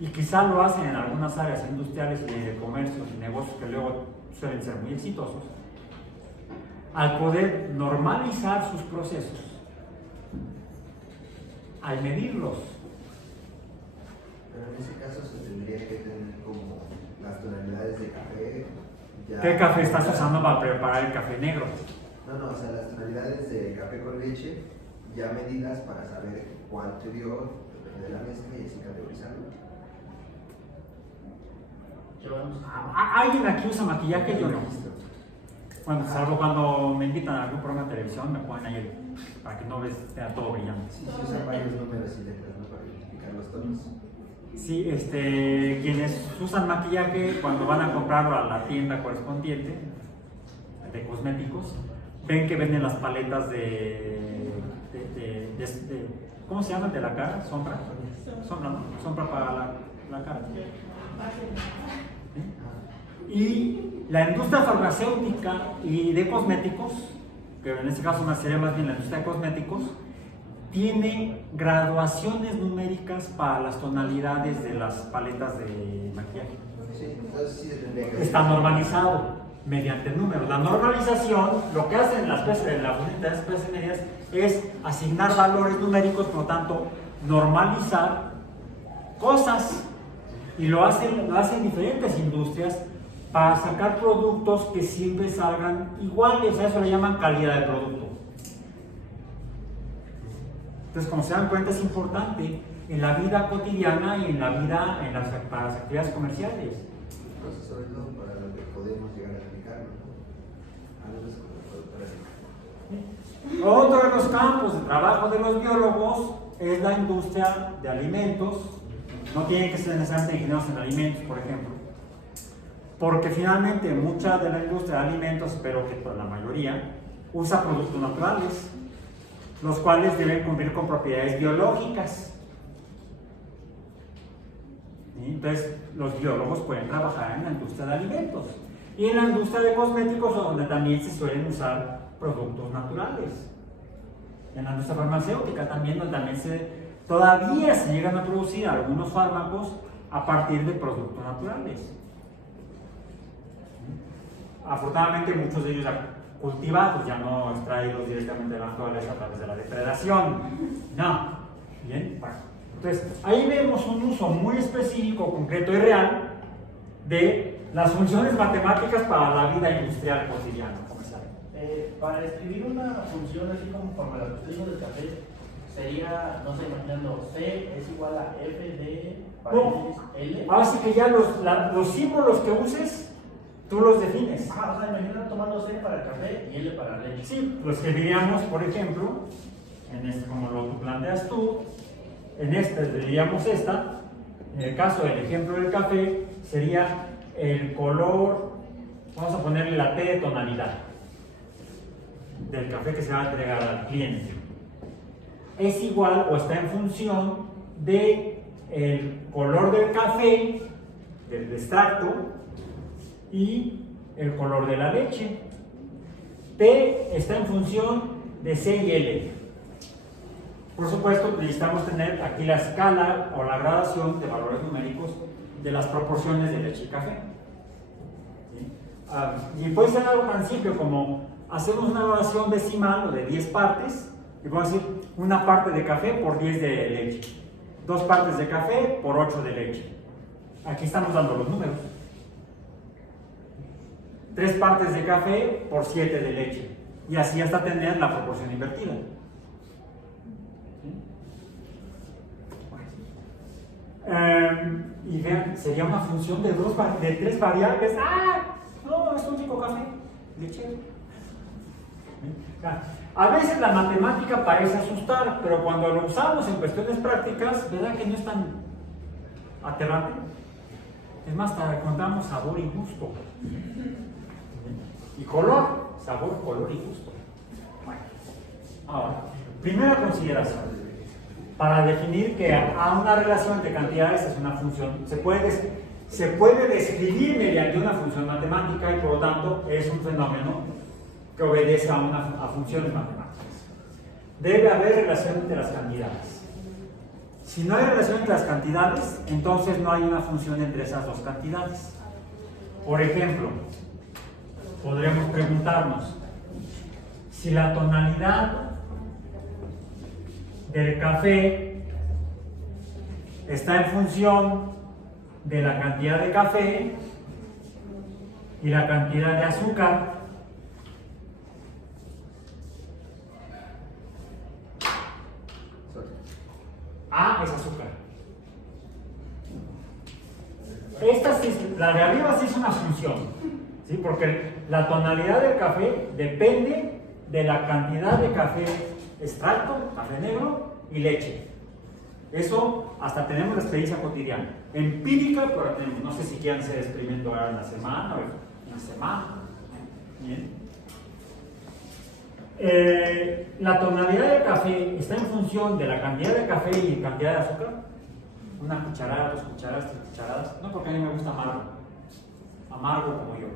y quizá lo hacen en algunas áreas industriales y de comercios y negocios que luego suelen ser muy exitosos, al poder normalizar sus procesos, al medirlos. Pero en ese caso se tendría que tener como las tonalidades de café. Ya... ¿Qué café estás usando para preparar el café negro? No, o sea, las tonalidades de café con leche ya medidas para saber cuánto dio, depende de la mezcla y así categorizarlo. ¿Alguien aquí usa maquillaje? Yo no. Bueno, salvo cuando me invitan a algún programa de televisión, me ponen ahí para que no vea todo brillante. Sí, se usan varios números y letras, ¿no? Para identificar los tonos. Sí, quienes usan maquillaje cuando van a comprarlo a la tienda correspondiente de cosméticos, ven que venden las paletas de ¿cómo se llaman? ¿De la cara? ¿Sombra? Sombra, ¿no? Sombra para la cara. ¿Sí? Y la industria farmacéutica y de cosméticos, que en este caso sería más bien la industria de cosméticos, tiene graduaciones numéricas para las tonalidades de las paletas de maquillaje. Sí, entonces sí se tendría que... Está normalizado mediante números. La normalización, lo que hacen las especies, las especies medias, es asignar valores numéricos, por lo tanto, normalizar cosas. Y lo hacen diferentes industrias para sacar productos que siempre salgan iguales. A eso le llaman calidad de producto. Entonces, como se dan cuenta, es importante en la vida cotidiana y en la vida, para las actividades comerciales. Entonces, sobre todo para lo que podemos llegar a aplicarlo, ¿no? Otro de los campos de trabajo de los biólogos es la industria de alimentos. No tienen que ser necesariamente ingenieros en alimentos, por ejemplo, porque finalmente mucha de la industria de alimentos, espero que la mayoría, usa productos naturales, los cuales deben cumplir con propiedades biológicas. ¿Sí? Entonces, los biólogos pueden trabajar en la industria de alimentos y en la industria de cosméticos, donde también se suelen usar productos naturales. En la industria farmacéutica también, donde también todavía se llegan a producir algunos fármacos a partir de productos naturales. Afortunadamente, muchos de ellos cultivados, ya no extraídos directamente de la naturaleza a través de la depredación. No. Bien, bueno. Entonces, ahí vemos un uso muy específico, concreto y real de las funciones matemáticas para la vida industrial cotidiana, comercial. Para escribir una función así como la que usted hizo del café, sería, no sé, imaginando C es igual a F de paréntesis L. Ahora sí que ya los símbolos que uses, tú los defines. Ajá, o sea, imagina tomando C para el café y L para la leche. Sí, lo escribiríamos, por ejemplo, como lo planteas tú, en diríamos esta, en el caso del ejemplo del café, sería el color, vamos a ponerle la T de tonalidad del café que se va a entregar al cliente. Es igual o está en función de el color del café, del extracto, y el color de la leche. T está en función de C y L. Por supuesto, necesitamos tener aquí la escala o la gradación de valores numéricos de las proporciones de leche y café. ¿Sí? Y puede ser algo tan simple como hacemos una gradación decimal o de 10 partes, y vamos a decir una parte de café por 10 de leche, 2 partes de café por 8 de leche. Aquí estamos dando los números. 3 partes de café por 7 de leche. Y así hasta tener la proporción invertida. Y vean, sería una función de 3 variables. ¡Ah! No, es un único café, leche. A veces la matemática parece asustar, pero cuando lo usamos en cuestiones prácticas, ¿verdad que no es tan aterrante? Es más, hasta encontramos sabor y gusto. Y color, sabor, color y gusto. Bueno, ahora, primera consideración. Para definir que a una relación entre cantidades es una función, se puede describir mediante una función matemática y por lo tanto es un fenómeno que obedece a funciones matemáticas. Debe haber relación entre las cantidades. Si no hay relación entre las cantidades, entonces no hay una función entre esas dos cantidades. Por ejemplo, podremos preguntarnos si la tonalidad del café está en función de la cantidad de café y la cantidad de azúcar. A es azúcar. La de arriba sí es una función, ¿sí? Porque la tonalidad del café depende de la cantidad de café extracto, café negro y leche. Eso hasta tenemos la experiencia cotidiana. Empírica, pero tenemos, no sé si quieren hacer experimento ahora en la semana o en la semana. Bien. La tonalidad del café está en función de la cantidad de café y cantidad de azúcar. Una cucharada, 2 cucharadas, 3 cucharadas. No, porque a mí me gusta amargo. Amargo como yo.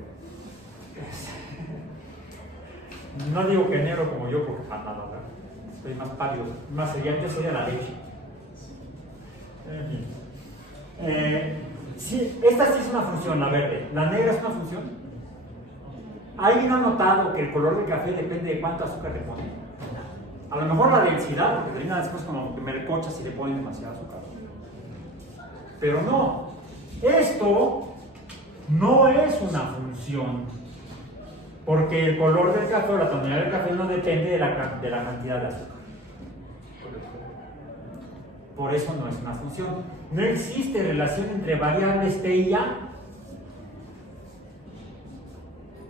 No digo que negro como yo, porque para nada, ¿verdad? Estoy más pálido. Más brillante sería la leche. Sí, esta sí es una función, la verde. La negra es una función. ¿Alguien ha notado que el color del café depende de cuánto azúcar le ponen? A lo mejor la densidad, porque termina después como que me recocha si le ponen demasiado azúcar. Pero no. Esto no es una función. Porque el color del café o la tonalidad del café no depende de la cantidad de azúcar. Por eso no es una función. No existe relación entre variables T y A.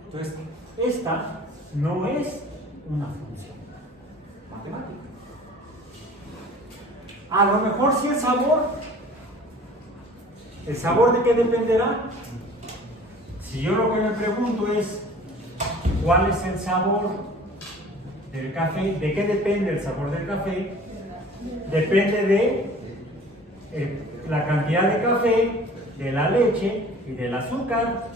Entonces, esta no es una función matemática. A lo mejor sí el sabor. ¿El sabor de qué dependerá? Si yo lo que me pregunto es ¿cuál es el sabor del café? ¿De qué depende el sabor del café? Depende de la cantidad de café, de la leche y del azúcar.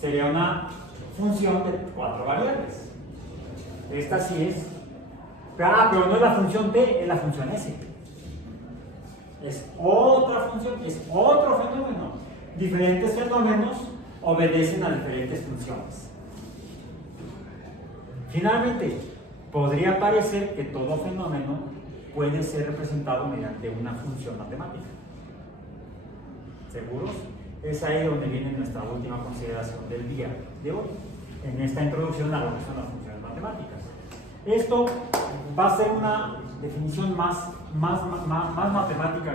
Sería una función de 4 variables. Esta sí es. Pero no es la función T, es la función S. Es otra función, es otro fenómeno. Diferentes fenómenos obedecen a diferentes funciones. Finalmente, podría parecer que todo fenómeno puede ser representado mediante una función matemática. ¿Seguros? Es ahí donde viene nuestra última consideración del día de hoy, en esta introducción a lo que son las funciones matemáticas. Esto va a ser una definición más matemática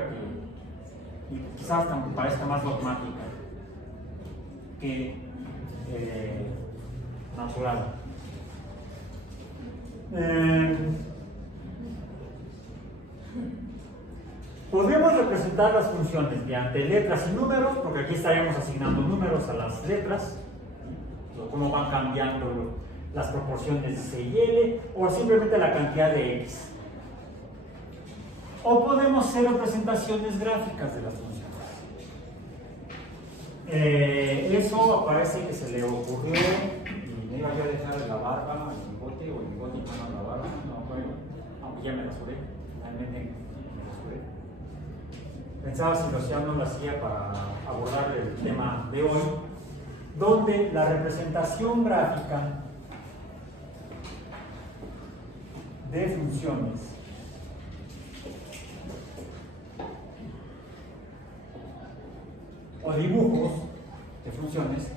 y quizás hasta me parezca más dogmática que natural. Podemos representar las funciones mediante letras y números, porque aquí estaríamos asignando números a las letras, cómo van cambiando las proporciones de C y L, o simplemente la cantidad de X. O podemos hacer representaciones gráficas de las funciones. Eso parece que se le ocurrió, y me iba yo a dejar la barba, el bigote, o el bigote y la barba, no, bueno, aunque ya me rasuré, realmente me rasuré. Pensaba si ya no lo hacía para abordar el tema de hoy, donde la representación gráfica de funciones o dibujos de funciones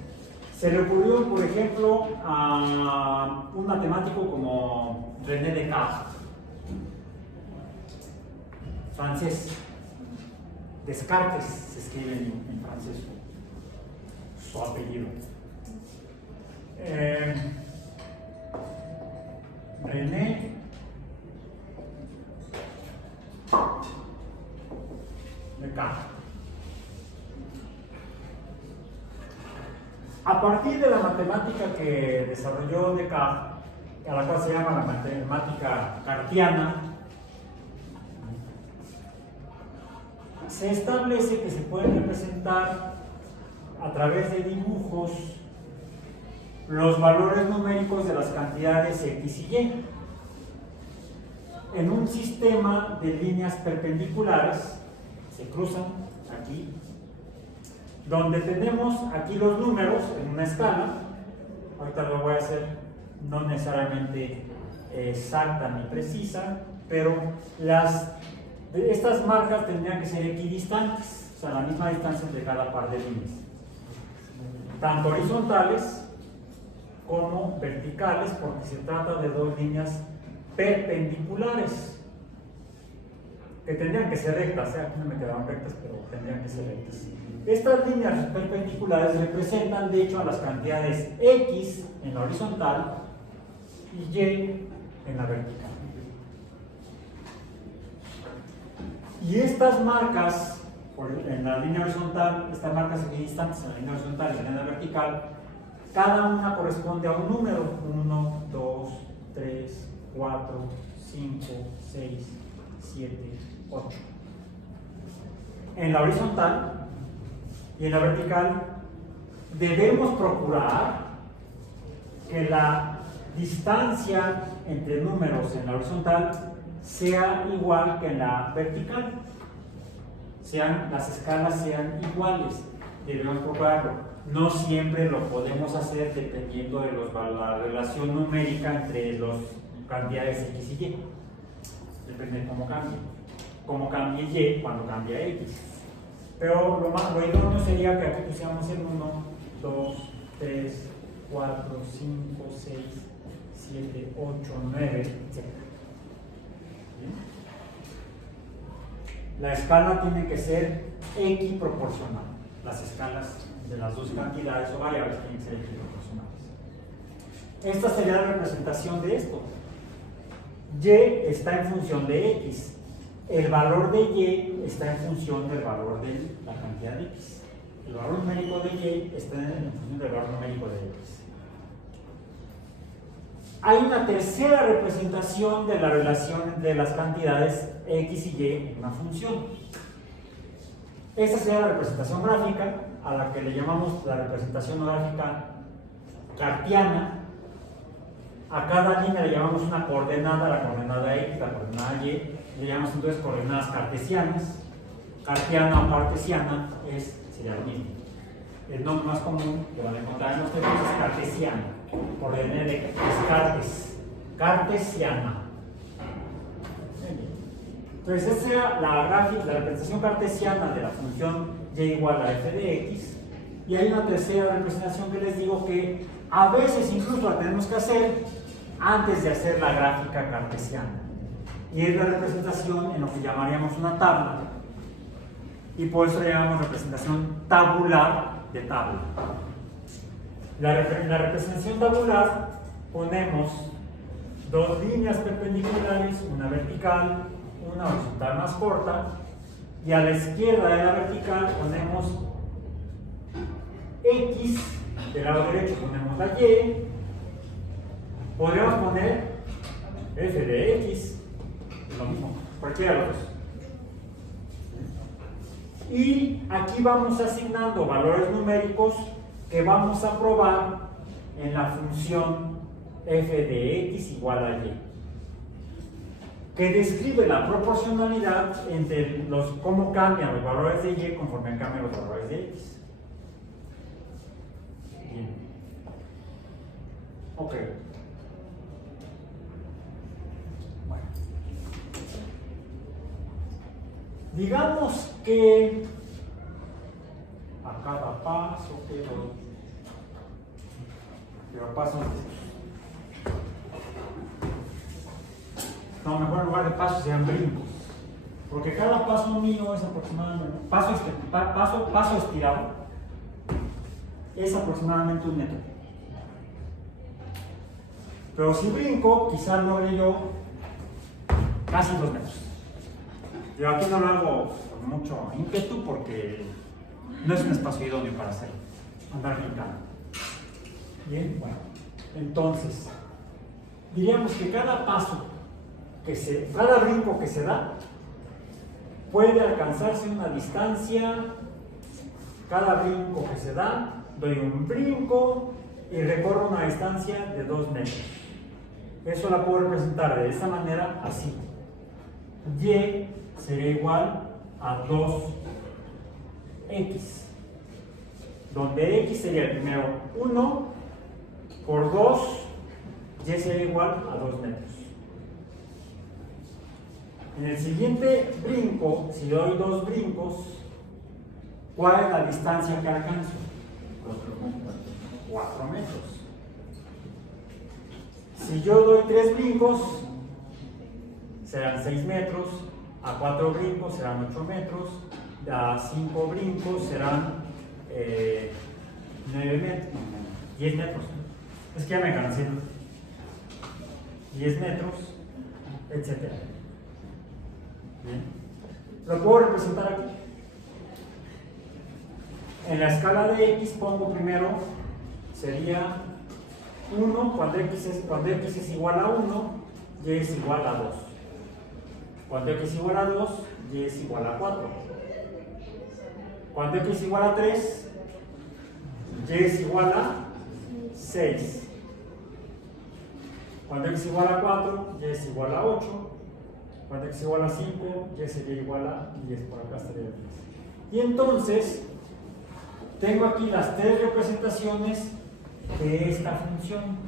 Se le ocurrió, por ejemplo, a un matemático como René Descartes, francés. Descartes se escribe en francés su apellido. René Descartes. A partir de la matemática que desarrolló Descartes, a la cual se llama la matemática cartiana, se establece que se pueden representar a través de dibujos los valores numéricos de las cantidades x y y en un sistema de líneas perpendiculares, se cruzan aquí, donde tenemos aquí los números en una escala. Ahorita lo voy a hacer no necesariamente exacta ni precisa, pero estas marcas tendrían que ser equidistantes, o sea, la misma distancia entre cada par de líneas, tanto horizontales como verticales, porque se trata de dos líneas perpendiculares que tendrían que ser rectas. Aquí no me quedaban rectas, pero tendrían que ser rectas. Estas líneas perpendiculares representan de hecho a las cantidades x en la horizontal y y en la vertical. Y estas marcas en la línea horizontal, estas marcas equidistantes en la línea horizontal y en la línea vertical, cada una corresponde a un número: 1, 2, 3, 4, 5, 6, 7, 8. En la horizontal y en la vertical debemos procurar que la distancia entre números en la horizontal sea igual que en la vertical, las escalas sean iguales. Debemos procurarlo. No siempre lo podemos hacer dependiendo de la relación numérica entre las cantidades x y y. Depende de cómo cambie. Cómo cambie y cuando cambia x. Pero lo idóneo sería que aquí pusiéramos el 1, 2, 3, 4, 5, 6, 7, 8, 9, etc. La escala tiene que ser equiproporcional. Las escalas de las dos cantidades o variables tienen que ser equiproporcionales. Esta sería la representación de esto. Y está en función de x. El valor de y está en función del valor de la cantidad de x. El valor numérico de y está en función del valor numérico de x. Hay una tercera representación de la relación entre las cantidades x y y en una función. Esta sería la representación gráfica, a la que le llamamos la representación gráfica cartiana. A cada línea le llamamos una coordenada, la coordenada x, la coordenada y, le llamamos entonces coordenadas cartesianas. Cartiana o cartesiana sería lo mismo. El nombre más común que van a encontrar en los textos es cartesiana, por el de Descartes, cartesiana. Entonces, esa sería la representación cartesiana de la función y igual a f de x. Y hay una tercera representación que les digo que a veces incluso la tenemos que hacer antes de hacer la gráfica cartesiana. Y es la representación en lo que llamaríamos una tabla. Y por eso le llamamos representación tabular de tabla. En la representación tabular ponemos dos líneas perpendiculares, una vertical, una horizontal más corta, y a la izquierda de la vertical ponemos x, del lado derecho ponemos la y, podríamos poner f de x, lo mismo, cualquiera de los dos. Y aquí vamos asignando valores numéricos que vamos a probar en la función f de x igual a y, que describe la proporcionalidad entre cómo cambian los valores de y conforme cambian los valores de x. Bien. Ok. Bueno. Digamos que a cada paso que doy pero pasos. No, mejor en lugar de pasos sean brincos. Porque cada paso mío es aproximadamente, paso estirado, es aproximadamente 1 metro. Pero si brinco, quizás logre yo casi 2 metros. Yo aquí no lo hago con mucho ímpetu porque no es un espacio idóneo para hacerlo, andar brincando. Bien, bueno, entonces, diríamos que cada paso, cada brinco que se da, puede alcanzarse una distancia. Cada brinco que se da, doy un brinco y recorro una distancia de 2 metros. Eso la puedo representar de esta manera, así. Y sería igual a 2x, donde x sería el primero 1 por 2, y sería igual a 2 metros. En el siguiente brinco, si doy 2 brincos, ¿cuál es la distancia que alcanzo? 4 metros. Si yo doy 3 brincos, serán 6 metros, a 4 brincos serán 8 metros, a 5 brincos serán 9 metros, 10 metros. Es que ya me cansé. 10 metros, etc. Bien. Lo puedo representar aquí. En la escala de x pongo primero, sería 1, cuando x es igual a 1, y es igual a 2. Cuando x es igual a 2, y es igual a 4. Cuando x es igual a 3, y es igual a 6. Cuando x es igual a 4, y es igual a 8. Cuando x es igual a 5, y sería igual a 10, por acá estaría 10. Y entonces, tengo aquí las 3 representaciones de esta función.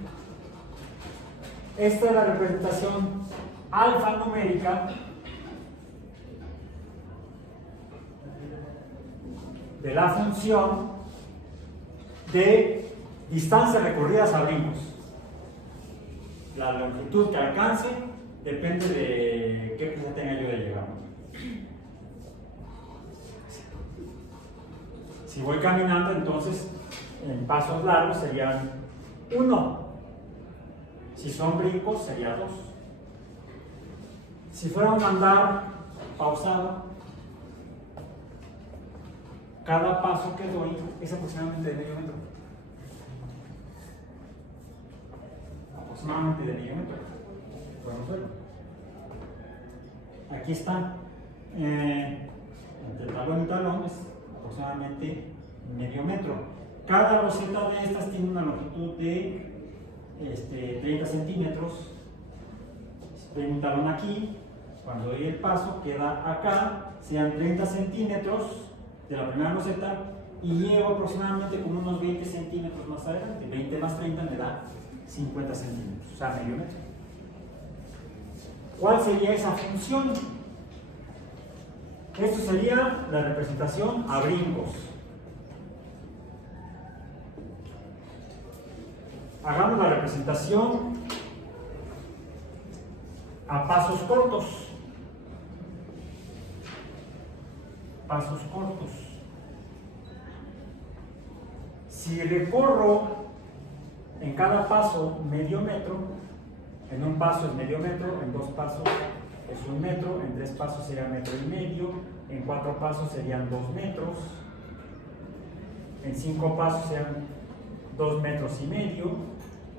Esta es la representación alfanumérica de la función de distancias recorridas a brincos. La longitud que alcance depende de qué prisa tenga yo de llegar. Si voy caminando, entonces en pasos largos serían 1. Si son brincos, sería 2. Si fuera un andar pausado, cada paso que doy es aproximadamente de medio metro. Aproximadamente de medio metro. Podemos verlo. Aquí está. Entre talón y talón es aproximadamente medio metro. Cada roseta de estas tiene una longitud de 30 centímetros. Tengo un talón aquí, cuando doy el paso queda acá, sean 30 centímetros de la primera roseta y llevo aproximadamente como unos 20 centímetros más adelante. 20 más 30 me da 50 centímetros, o sea, medio metro. ¿Cuál sería esa función? Esto sería la representación a brincos. Hagamos la representación a pasos cortos. Pasos cortos. Si recorro en cada paso medio metro, en un paso es medio metro, en 2 pasos es 1 metro, en 3 pasos sería 1,5 metros, en 4 pasos serían 2 metros, en 5 pasos serían 2,5 metros,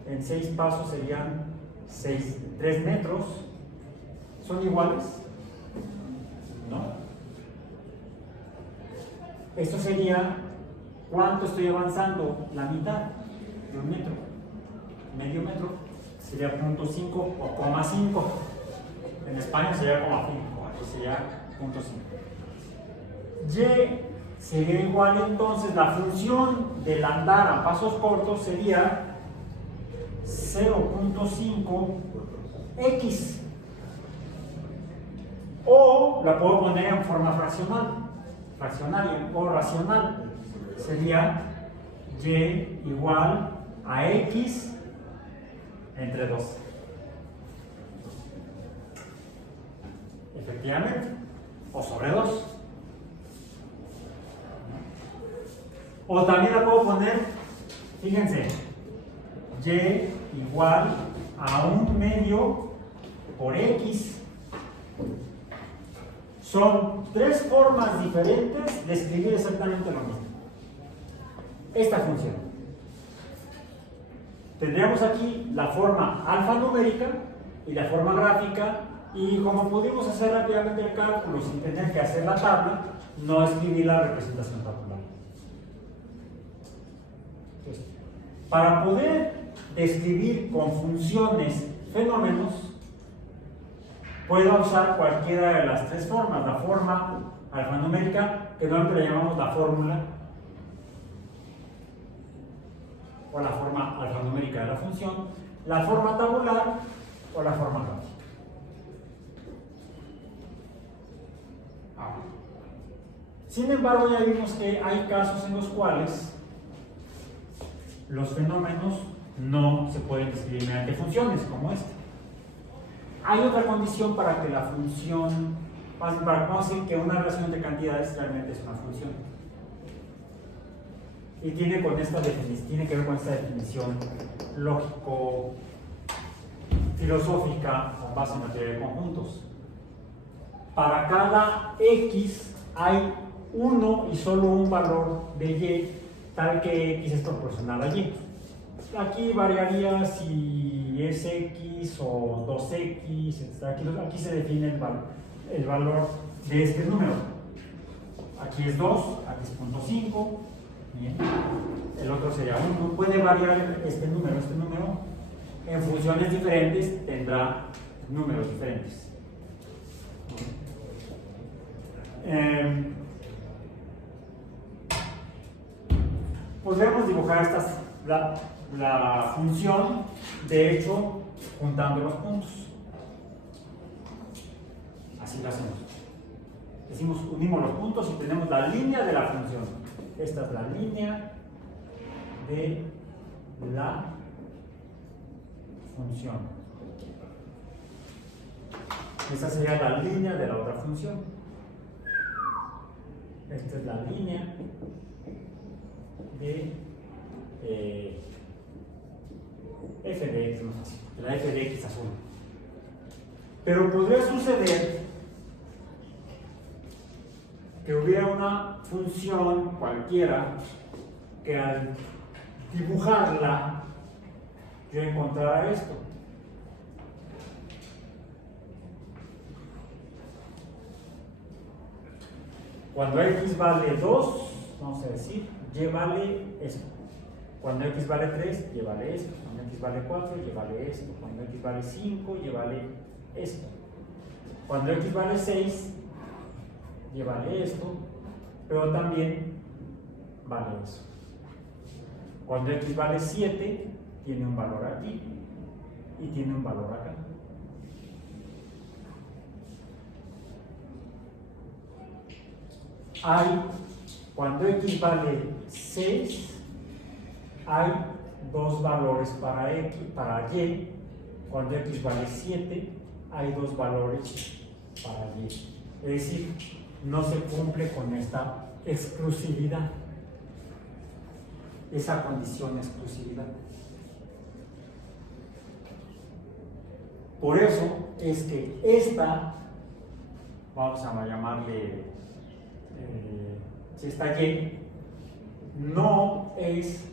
en 6 pasos serían 3 metros. ¿Son iguales? No. Esto sería cuánto estoy avanzando, la mitad de 1 metro, medio metro sería 0.5 o 0,5. En España sería 0,5, aquí sería 0.5. Y sería igual, entonces la función del andar a pasos cortos sería 0.5x, o la puedo poner en forma fraccionaria o racional, sería y igual a x entre 2. Efectivamente, o sobre 2. O también la puedo poner, fíjense, y igual a 1/2 por x. Son 3 formas diferentes de escribir exactamente lo mismo. Esta función. Tendríamos aquí la forma alfanumérica y la forma gráfica, y como pudimos hacer rápidamente el cálculo sin tener que hacer la tabla, no escribí la representación tabular. Entonces, para poder describir con funciones fenómenos, puedo usar cualquiera de las 3 formas. La forma alfanumérica, que normalmente le llamamos la fórmula, o la forma alfanumérica de la función, la forma tabular o la forma gráfica. Sin embargo, ya vimos que hay casos en los cuales los fenómenos no se pueden describir mediante funciones, como esta. Hay otra condición para que la función, para que vamos a decir que una relación entre cantidades realmente es una función. Y tiene que ver con esta definición lógico-filosófica con base en la teoría de conjuntos. Para cada x hay uno y solo un valor de y, tal que x es proporcional a y. Aquí variaría si es x o 2x, etc. Aquí se define el valor de este número. Aquí es 2, aquí es 0.5. Bien. El otro sería 1. Puede variar este número en funciones diferentes tendrá números diferentes. Podemos dibujar la función, de hecho, juntando los puntos. Así lo hacemos. Unimos los puntos y tenemos la línea de la función. Esta es la línea de la función. Esta sería la línea de la otra función. Esta es la línea de f de x, la f de x azul. Pero podría suceder que hubiera una función cualquiera que al dibujarla yo encontrara esto. Cuando x vale 2, vamos a decir, y vale esto. Cuando x vale 3, y vale esto. Cuando x vale 4, y vale esto. Cuando x vale 5, y vale esto. Cuando x vale 6, y vale esto, pero también vale eso. Cuando x vale 7, tiene un valor aquí y tiene un valor acá. Cuando x vale 6, hay 2 valores para y. Cuando x vale 7, hay 2 valores para y. Es decir, no se cumple con esta exclusividad, esa condición de exclusividad. Por eso es que esta, vamos a llamarle, si esta y, no es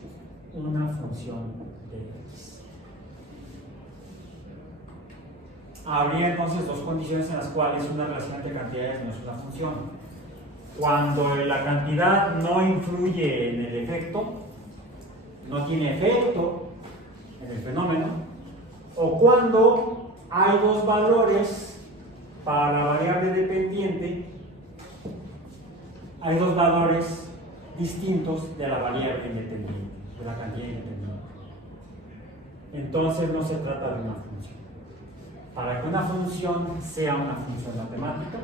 una función de x. Habría entonces 2 condiciones en las cuales una relación entre cantidades no es una función. Cuando la cantidad no influye en el efecto, no tiene efecto en el fenómeno, o cuando hay 2 valores para la variable dependiente, hay 2 valores distintos de la variable independiente, de la cantidad independiente. Entonces no se trata de una función. Para que una función sea una función matemática,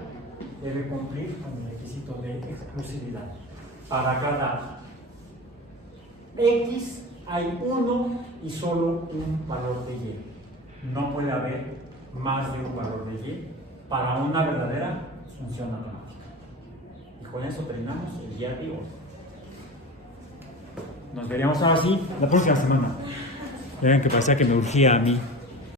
debe cumplir con el requisito de exclusividad. Para cada x hay uno y solo un valor de Y. No puede haber más de un valor de Y para una verdadera función matemática. Y con eso terminamos el día de hoy. Nos veremos ahora sí la próxima semana. Vean que parecía que me urgía a mí.